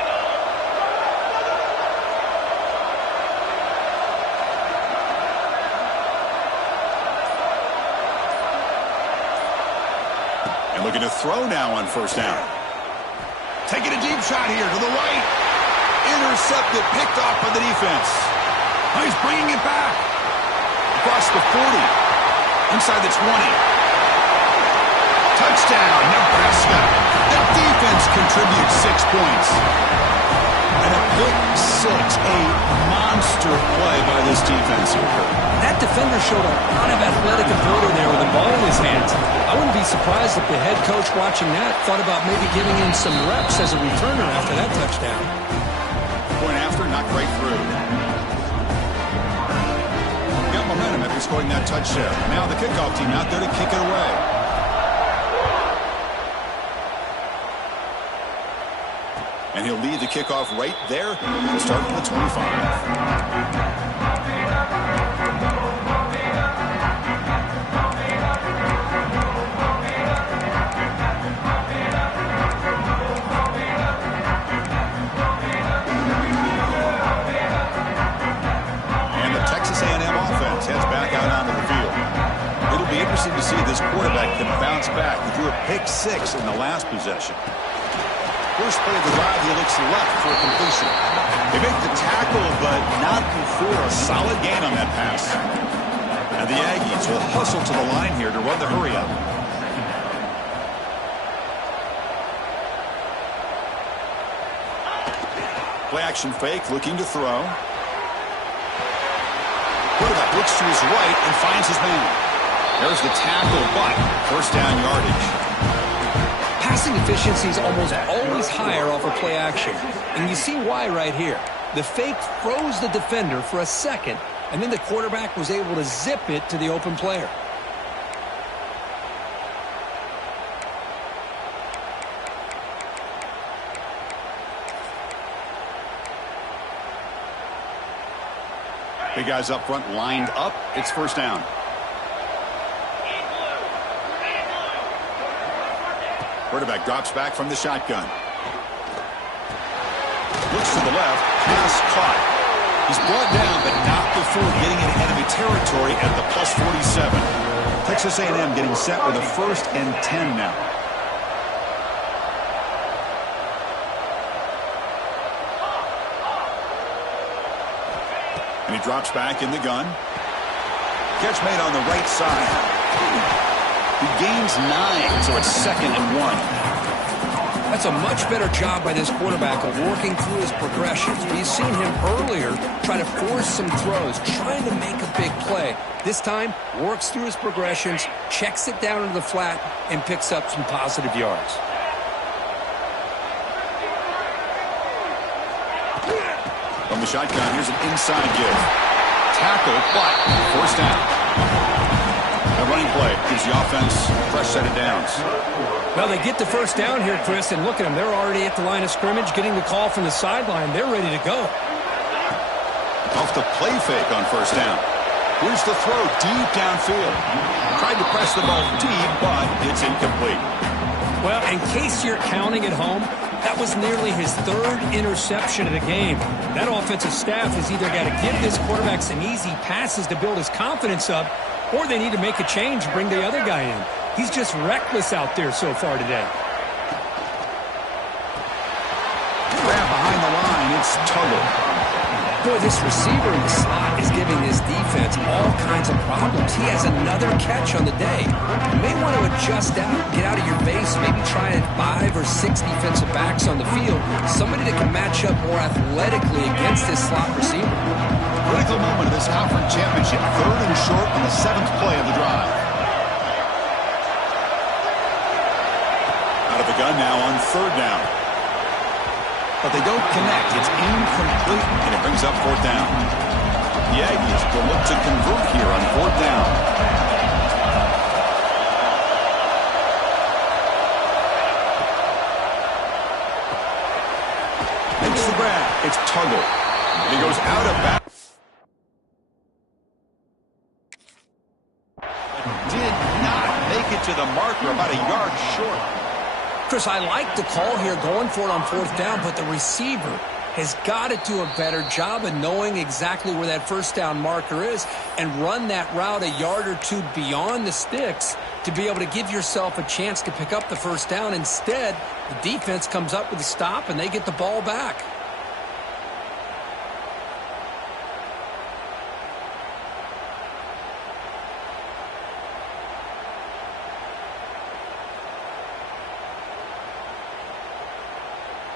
And looking to throw now on 1st down. Taking a deep shot here to the right. Intercepted, picked off by the defense. Oh, he's bringing it back. Across the 40. Inside the 20. Touchdown, Nebraska. The defense contributes 6 points. And a pick 6, a monster play by this defense here. That defender showed a lot of athletic ability there with the ball in his hands. I wouldn't be surprised if the head coach watching that thought about maybe giving him some reps as a returner after that touchdown. Point after, not quite through. Got momentum after scoring that touchdown. Now the kickoff team out there to kick it away. And he'll lead the kickoff right there. We'll start from the 25. never seem to see this quarterback can bounce back. He threw a pick-6 in the last possession. First play of the drive, he looks left for a completion. They make the tackle, but not before a solid gain on that pass. And the Aggies will hustle to the line here to run the hurry-up. Play action fake, looking to throw. Quarterback looks to his right and finds his man. There's the tackle, but first down yardage. Passing efficiency is almost always higher off of play action. And you see why right here. The fake froze the defender for a second, and then the quarterback was able to zip it to the open player. Big guys up front lined up. It's first down. Quarterback drops back from the shotgun. Looks to the left. Pass caught. He's brought down, but not before getting into enemy territory at the +47. Texas A&M getting set with a 1st and 10 now. And he drops back in the gun. Catch made on the right side. He gains 9, so it's 2nd and 1. That's a much better job by this quarterback of working through his progressions. We've seen him earlier try to force some throws, trying to make a big play. This time, works through his progressions, checks it down into the flat, and picks up some positive yards. From the shotgun, here's an inside give. Tackle, but first down. A running play gives the offense a fresh set of downs. Well, they get the first down here, Chris, and look at them. They're already at the line of scrimmage, getting the call from the sideline. They're ready to go. Off the play fake on first down. Here's the throw deep downfield. Tried to press the ball deep, but it's incomplete. Well, in case you're counting at home, that was nearly his 3rd interception of the game. That offensive staff has either got to give this quarterback some easy passes to build his confidence up, or they need to make a change and bring the other guy in. He's just reckless out there so far today. Grab behind the line, it's Tuggle. Boy, this receiver in the slot is giving this defense all kinds of problems. He has another catch on the day. You may want to adjust out, get out of your base, maybe try 5 or 6 defensive backs on the field, somebody that can match up more athletically against this slot receiver. Critical moment of this conference championship. 3rd and short on the 7th play of the drive. Out of the gun now on 3rd down. But they don't connect. It's incomplete, and it brings up 4th down. The Aggies will look to convert here on 4th down. Makes the grab. It's Tuggle. He goes out of bounds. Did not make it to the marker, about a yard short. Chris, I like the call here going for it on 4th down, but the receiver has got to do a better job of knowing exactly where that first down marker is and run that route a yard or 2 beyond the sticks to be able to give yourself a chance to pick up the first down. Instead, the defense comes up with a stop and they get the ball back.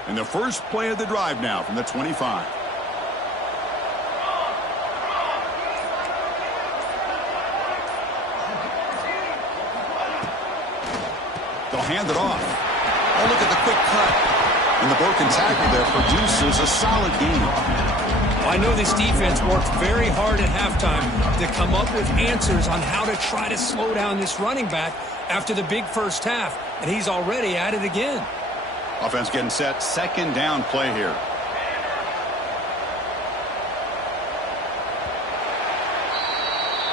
And the first play of the drive now from the 25. They'll hand it off. Oh, look at the quick cut. And the broken tackle there produces a solid gain. I know this defense worked very hard at halftime to come up with answers on how to try to slow down this running back after the big first half, and he's already at it again. Offense getting set. 2nd down play here.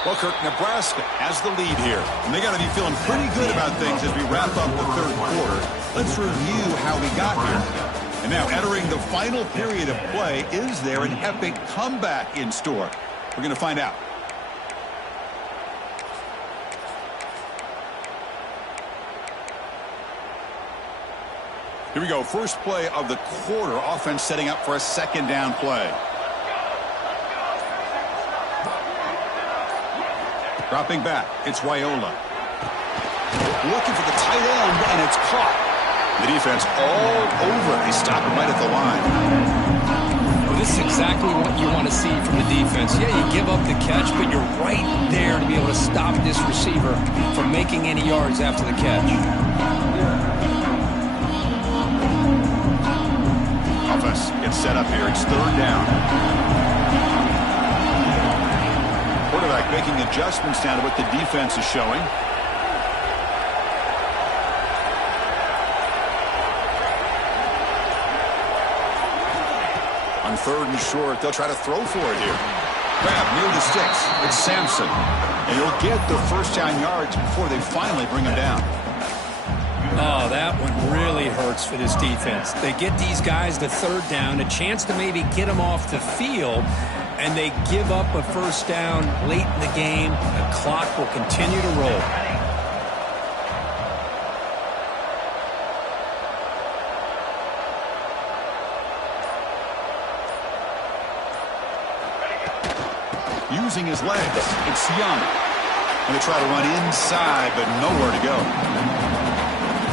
Well, Kirk, Nebraska has the lead here. And they got to be feeling pretty good about things as we wrap up the 3rd quarter. Let's review how we got here. And now entering the final period of play, is there an epic comeback in store? We're going to find out. Here we go. First play of the quarter. Offense setting up for a second down play. Dropping back. It's Raiola. Looking for the tight end, and it's caught. The defense all over it. They stop it right at the line. Well, this is exactly what you want to see from the defense. Yeah, you give up the catch, but you're right there to be able to stop this receiver from making any yards after the catch. Offense gets set up here. It's third down. Quarterback making adjustments down to what the defense is showing. On third and short, they'll try to throw for it here. Grab near the sticks. It's Sampson. And he'll get the first down yards before they finally bring him down. Oh, that one really hurts for this defense. They get these guys the third down, a chance to maybe get them off the field, and they give up a first down late in the game. The clock will continue to roll. Using his legs, it's Young. And they try to run inside, but nowhere to go.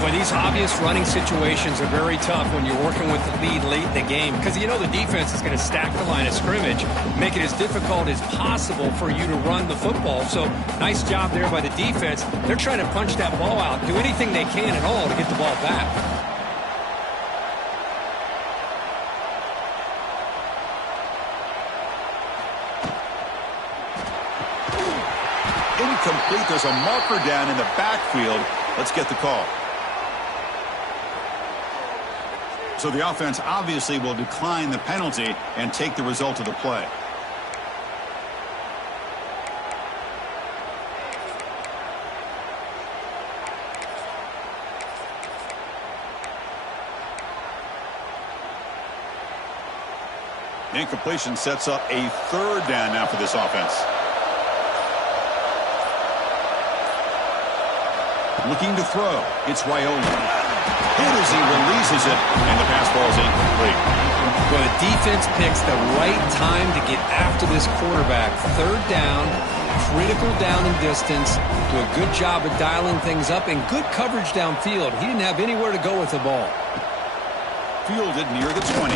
Boy, these obvious running situations are very tough when you're working with the lead late in the game, because you know the defense is going to stack the line of scrimmage, make it as difficult as possible for you to run the football. So nice job there by the defense. They're trying to punch that ball out, do anything they can at all to get the ball back. Incomplete. There's a marker down in the backfield. Let's get the call. So the offense obviously will decline the penalty and take the result of the play. Incompletion sets up a third down now for this offense. Looking to throw. It's Raiola. Hit as he releases it, and the pass ball is incomplete. Well, the defense picks the right time to get after this quarterback. Third down, critical down and distance. Do a good job of dialing things up, and good coverage downfield. He didn't have anywhere to go with the ball. Fielded near the 20.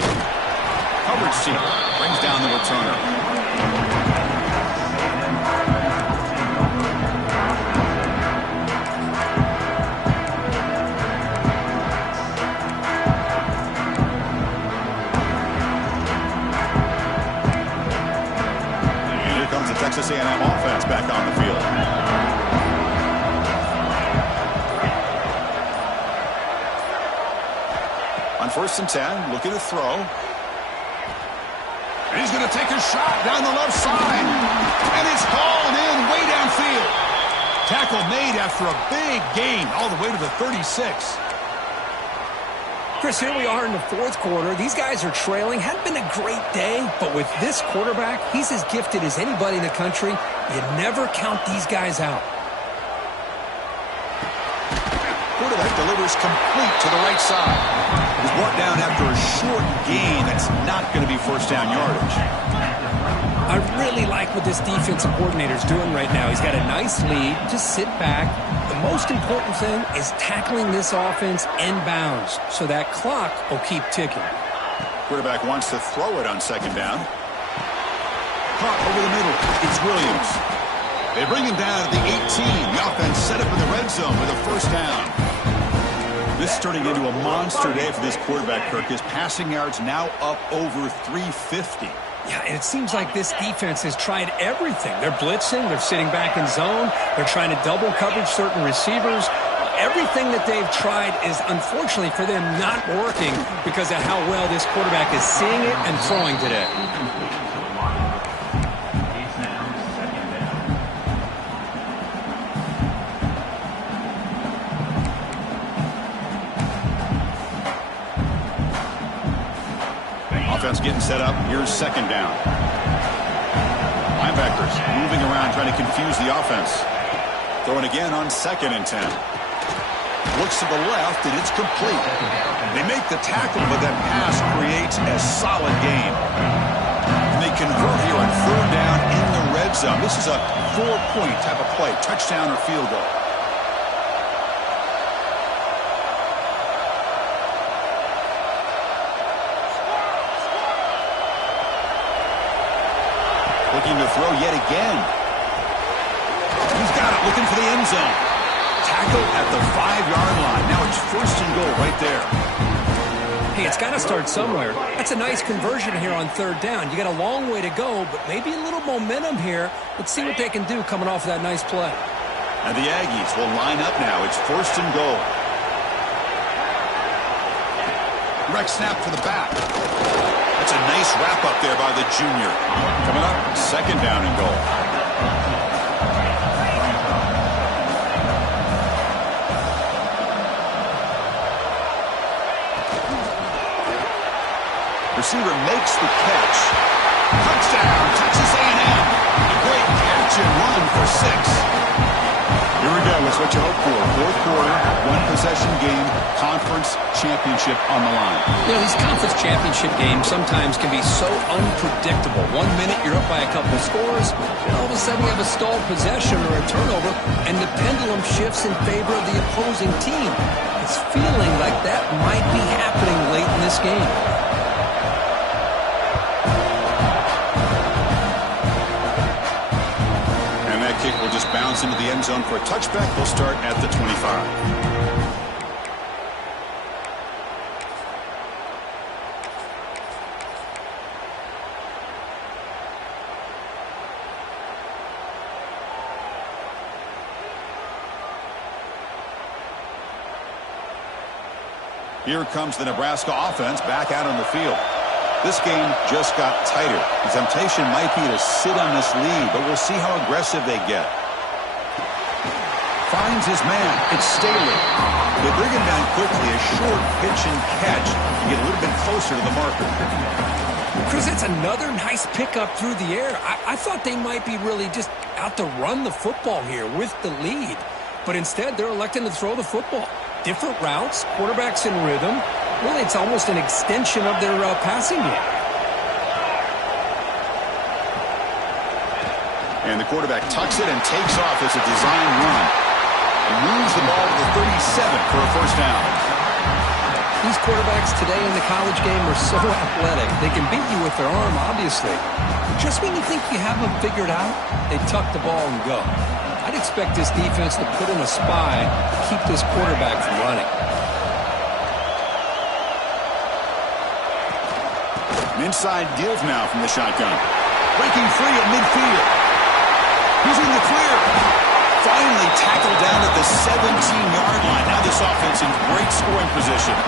Coverage team brings down the returner. Texas A&M offense back on the field. On 1st and 10, looking to throw. And he's going to take a shot down the left side. And it's hauled in way downfield. Tackle made after a big gain all the way to the 36. Chris, here we are in the fourth quarter. These guys are trailing. Hadn't been a great day, but with this quarterback, he's as gifted as anybody in the country. You never count these guys out. Quarterback delivers complete to the right side. He's brought down after a short gain. That's not going to be first down yardage. I really like what this defensive coordinator is doing right now. He's got a nice lead. Just sit back. The most important thing is tackling this offense inbounds, so that clock will keep ticking. Quarterback wants to throw it on second down. Caught over the middle. It's Williams. They bring him down at the 18. The offense set up in the red zone with a first down. This is turning into a monster day for this quarterback, Kirk. His passing yards now up over 350. Yeah, and it seems like this defense has tried everything. They're blitzing. They're sitting back in zone. They're trying to double coverage certain receivers. Everything that they've tried is, unfortunately for them, not working because of how well this quarterback is seeing it and throwing today. Offense getting set up. Here's second down. Linebackers moving around trying to confuse the offense. Throwing again on 2nd and 10. Looks to the left, and it's complete. They make the tackle, but that pass creates a solid gain. And they convert here on third down in the red zone. This is a 4-point type of play, touchdown or field goal. Looking to throw yet again. He's got it, looking for the end zone. Tackle at the 5-yard line. Now it's first and goal right there. Hey, it's got to start somewhere. That's a nice conversion here on third down. You got a long way to go, but maybe a little momentum here. Let's see what they can do coming off of that nice play. And the Aggies will line up now. It's first and goal. Direct snap to the back. That's a nice wrap up there by the junior. Coming up, second down and goal. Receiver makes the catch. Touchdown, Texas A&M. A great catch and run for 6. Here we go. That's what you hope for. Fourth quarter, one-possession game, conference championship on the line. You know, these conference championship games sometimes can be so unpredictable. 1 minute you're up by a couple of scores, and all of a sudden you have a stalled possession or a turnover, and the pendulum shifts in favor of the opposing team. It's feeling like that might be happening late in this game. Kick will just bounce into the end zone for a touchback. They'll start at the 25. Here comes the Nebraska offense back out on the field. This game just got tighter. The temptation might be to sit on this lead, but we'll see how aggressive they get. Finds his man. It's Staley. They bring him down quickly. A short pitch and catch to get a little bit closer to the marker. Chris, that's another nice pickup through the air. I thought they might be really just out to run the football here with the lead. But instead, they're electing to throw the football. Different routes, quarterbacks in rhythm. Really, it's almost an extension of their passing game. And the quarterback tucks it and takes off as a design run. And moves the ball to the 37 for a first down. These quarterbacks today in the college game are so athletic. They can beat you with their arm, obviously. Just when you think you have them figured out, they tuck the ball and go. I'd expect this defense to put in a spy to keep this quarterback from running. An inside give now from the shotgun. Breaking free at midfield. He's in the clear. Finally tackled down at the 17-yard line. Now this offense in great scoring position.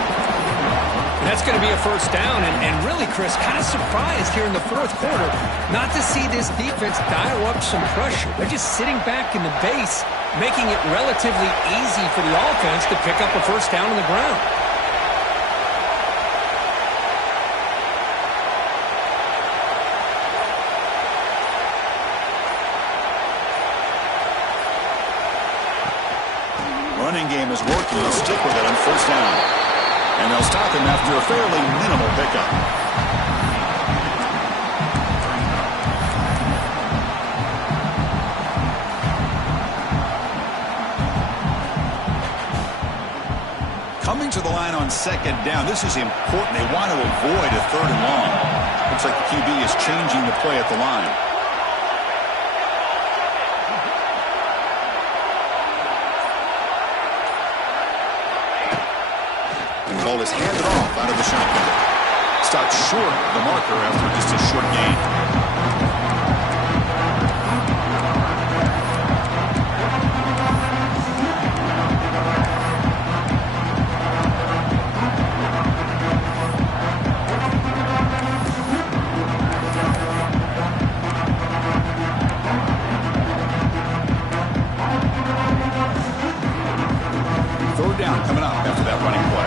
And that's going to be a first down. And really, Chris, kind of surprised here in the fourth quarter not to see this defense dial up some pressure. They're just sitting back in the base, making it relatively easy for the offense to pick up a first down on the ground. Running game is working. They'll stick with it on first down. And they'll stop him after a fairly minimal pickup. Coming to the line on second down. This is important. They want to avoid a third and long. Looks like the QB is changing the play at the line. Ball is handed off out of the shotgun. Stopped short of the marker after just a short gain. Third down coming up after that running play.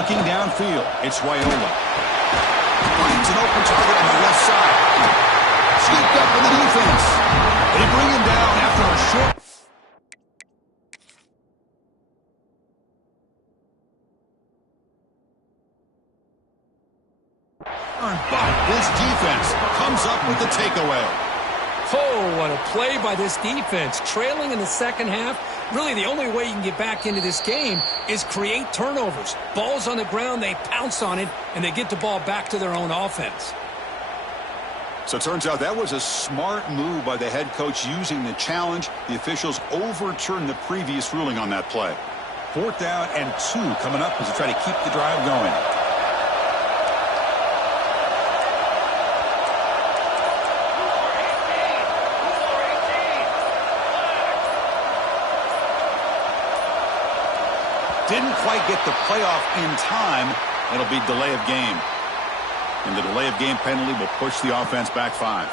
Looking downfield, it's Raiola. Finds an open target on the left side. Scooped up in the defense. They bring him down after a short... But this defense comes up with the takeaway. Oh, what a play by this defense. Trailing in the second half, really the only way you can get back into this game is create turnovers. Ball's on the ground, they pounce on it, and they get the ball back to their own offense. So it turns out that was a smart move by the head coach using the challenge. The officials overturned the previous ruling on that play. 4th down and 2 coming up as they try to keep the drive going. Didn't quite get the playoff in time. It'll be delay of game. And the delay of game penalty will push the offense back 5.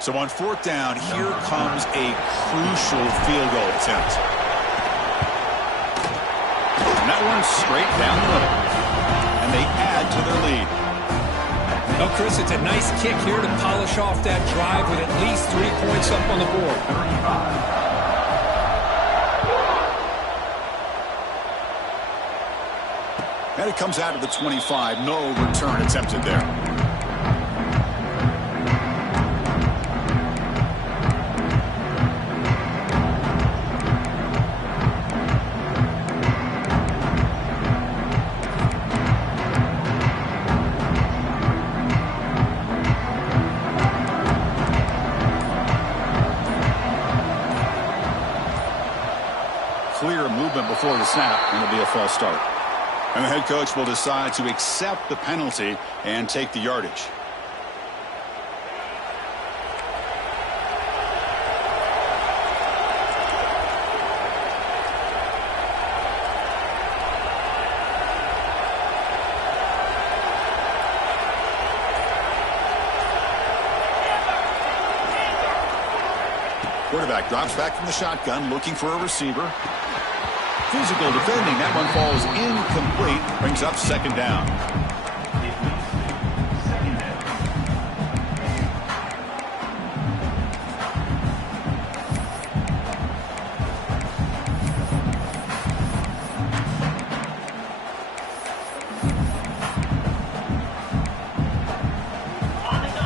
So on 4th down, here comes a crucial field goal attempt. And that one's straight down the middle. And they add to their lead. Well, Chris, it's a nice kick here to polish off that drive with at least 3 points up on the board. And it comes out of the 25. No return attempted there. Clear movement before the snap, and it'll be a false start. And the head coach will decide to accept the penalty and take the yardage. Quarterback drops back from the shotgun, looking for a receiver. Physical defending. That one falls incomplete. Brings up 2nd down.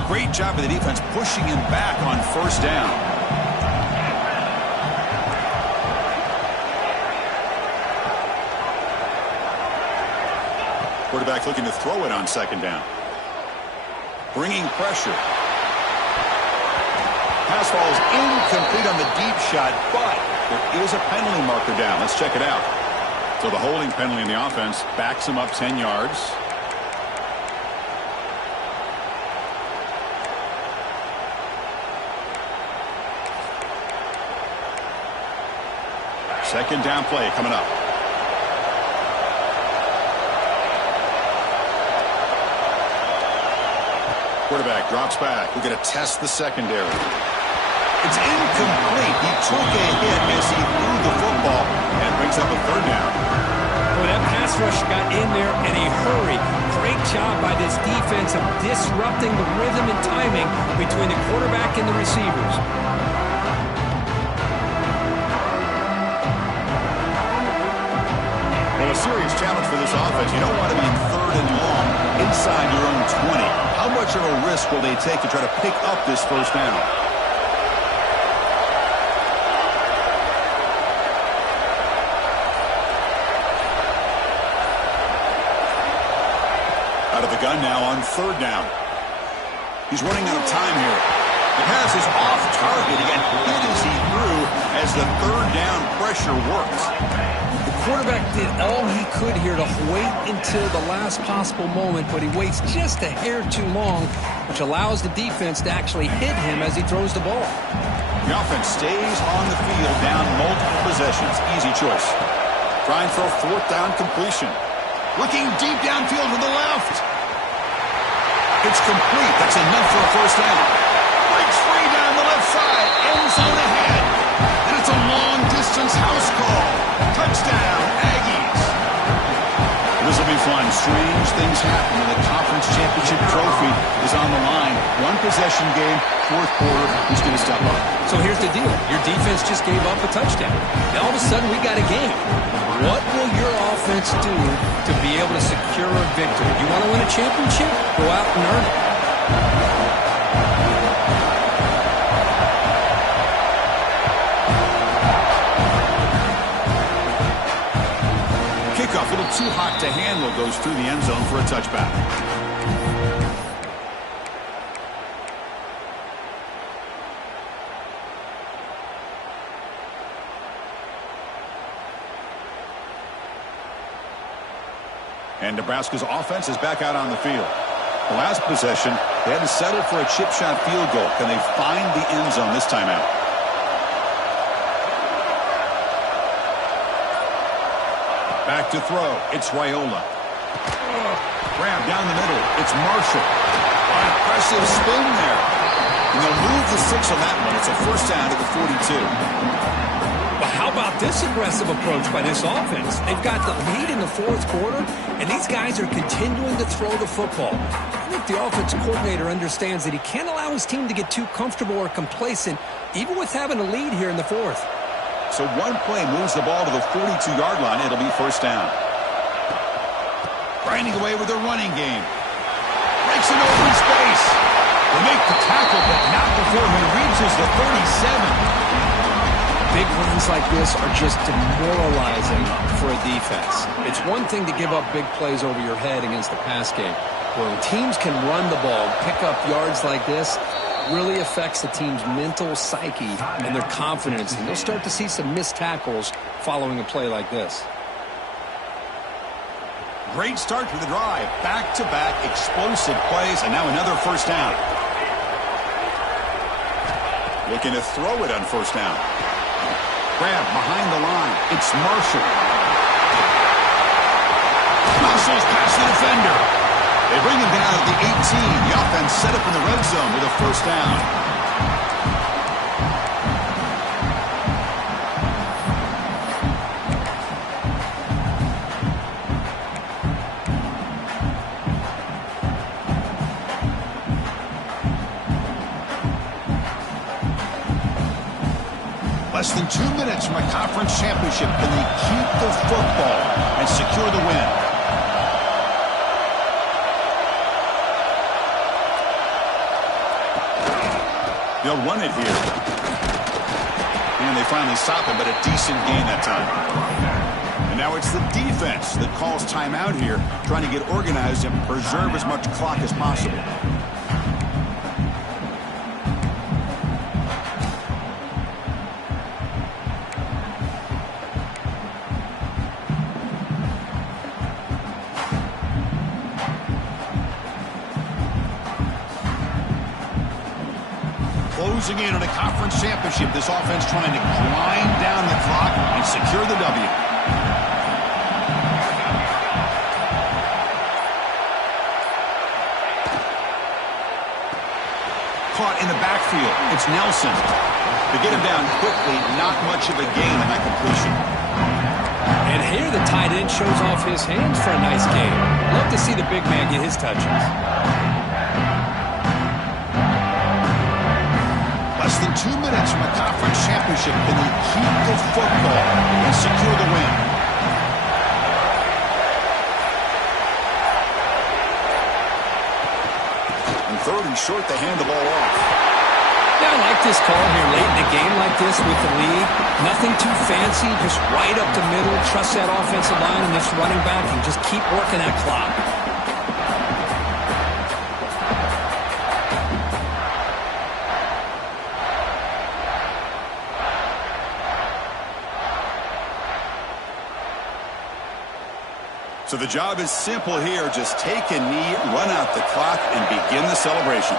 Great job of the defense pushing him back on 1st down. Quarterback looking to throw it on 2nd down. Bringing pressure. Pass falls incomplete on the deep shot, but there is a penalty marker down. Let's check it out. So the holding penalty in the offense backs him up 10 yards. Second down play coming up. Quarterback drops back. We're going to test the secondary. It's incomplete. He took a hit as he threw the football and brings up a 3rd down. Well, that pass rush got in there in a hurry. Great job by this defense of disrupting the rhythm and timing between the quarterback and the receivers. Well, a serious challenge for this offense. You don't want to be in 3rd and long inside your own 20. How much of a risk will they take to try to pick up this 1st down? Out of the gun now on 3rd down. He's running out of time here. The pass is off target. He got hit as he threw as the 3rd down pressure worked. Quarterback did all he could here to wait until the last possible moment, but he waits just a hair too long, which allows the defense to actually hit him as he throws the ball. The offense stays on the field down multiple possessions. Easy choice. Trying for a 4th down completion. Looking deep downfield to the left. It's complete. That's enough for a 1st down. Breaks free down the left side, end zone ahead. And it's a long-distance house call. Touchdown, Aggies. This will be fun. Strange things happen when the conference championship trophy is on the line. One possession game, fourth quarter. Who's going to step up? So here's the deal. Your defense just gave up a touchdown. Now all of a sudden we got a game. What will your offense do to be able to secure a victory? You want to win a championship? Go out and earn it. Kickoff, a little too hot to handle, goes through the end zone for a touchback. And Nebraska's offense is back out on the field. The last possession, they had to settle for a chip shot field goal. Can they find the end zone this time out? Back to throw. It's Raiola. Grab down the middle. It's Marshall. Impressive spin there. And they'll move the 6 on that one. It's a first down at the 42. But how about this aggressive approach by this offense? They've got the lead in the fourth quarter, and these guys are continuing to throw the football. I think the offensive coordinator understands that he can't allow his team to get too comfortable or complacent, even with having a lead here in the fourth. So one play moves the ball to the 42-yard line. It'll be first down. Grinding away with a running game. Breaks an open space. They make the tackle, but not before he reaches the 37. Big runs like this are just demoralizing for a defense. It's one thing to give up big plays over your head against the pass game. When teams can run the ball, pick up yards like this, really affects the team's mental psyche and their confidence. And you'll start to see some missed tackles following a play like this. Great start to the drive. Back-to-back explosive plays, and now another first down. Looking to throw it on first down. Grab behind the line. It's Marshall. Muscles past the defender. They bring him down at the 18. The offense set up in the red zone with a first down. Less than 2 minutes from a conference championship. Can they keep the football and secure the win? They'll run it here. And they finally stop him, but a decent gain that time. And now it's the defense that calls timeout here, trying to get organized and preserve as much clock as possible. Closing in on a conference championship, this offense trying to grind down the clock and secure the W. Caught in the backfield. It's Nelson. To get him down quickly, not much of a gain on that completion. And here the tight end shows off his hands for a nice game. Love to see the big man get his touches. Less than 2 minutes from a conference championship. Can they keep the football and secure the win? And third and short, they hand the ball off. Yeah, I like this call here late in the game like this with the lead. Nothing too fancy, just right up the middle. Trust that offensive line and this running back and just keep working that clock. So the job is simple here. Just take a knee, run out the clock, and begin the celebration.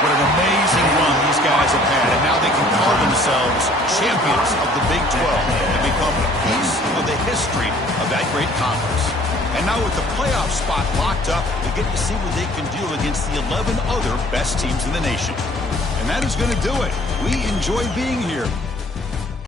What an amazing run these guys have had, and now they can call themselves champions of the Big 12 and become a piece of the history of that great conference. And now with the playoff spot locked up, they get to see what they can do against the 11 other best teams in the nation. And that is going to do it. We enjoy being here.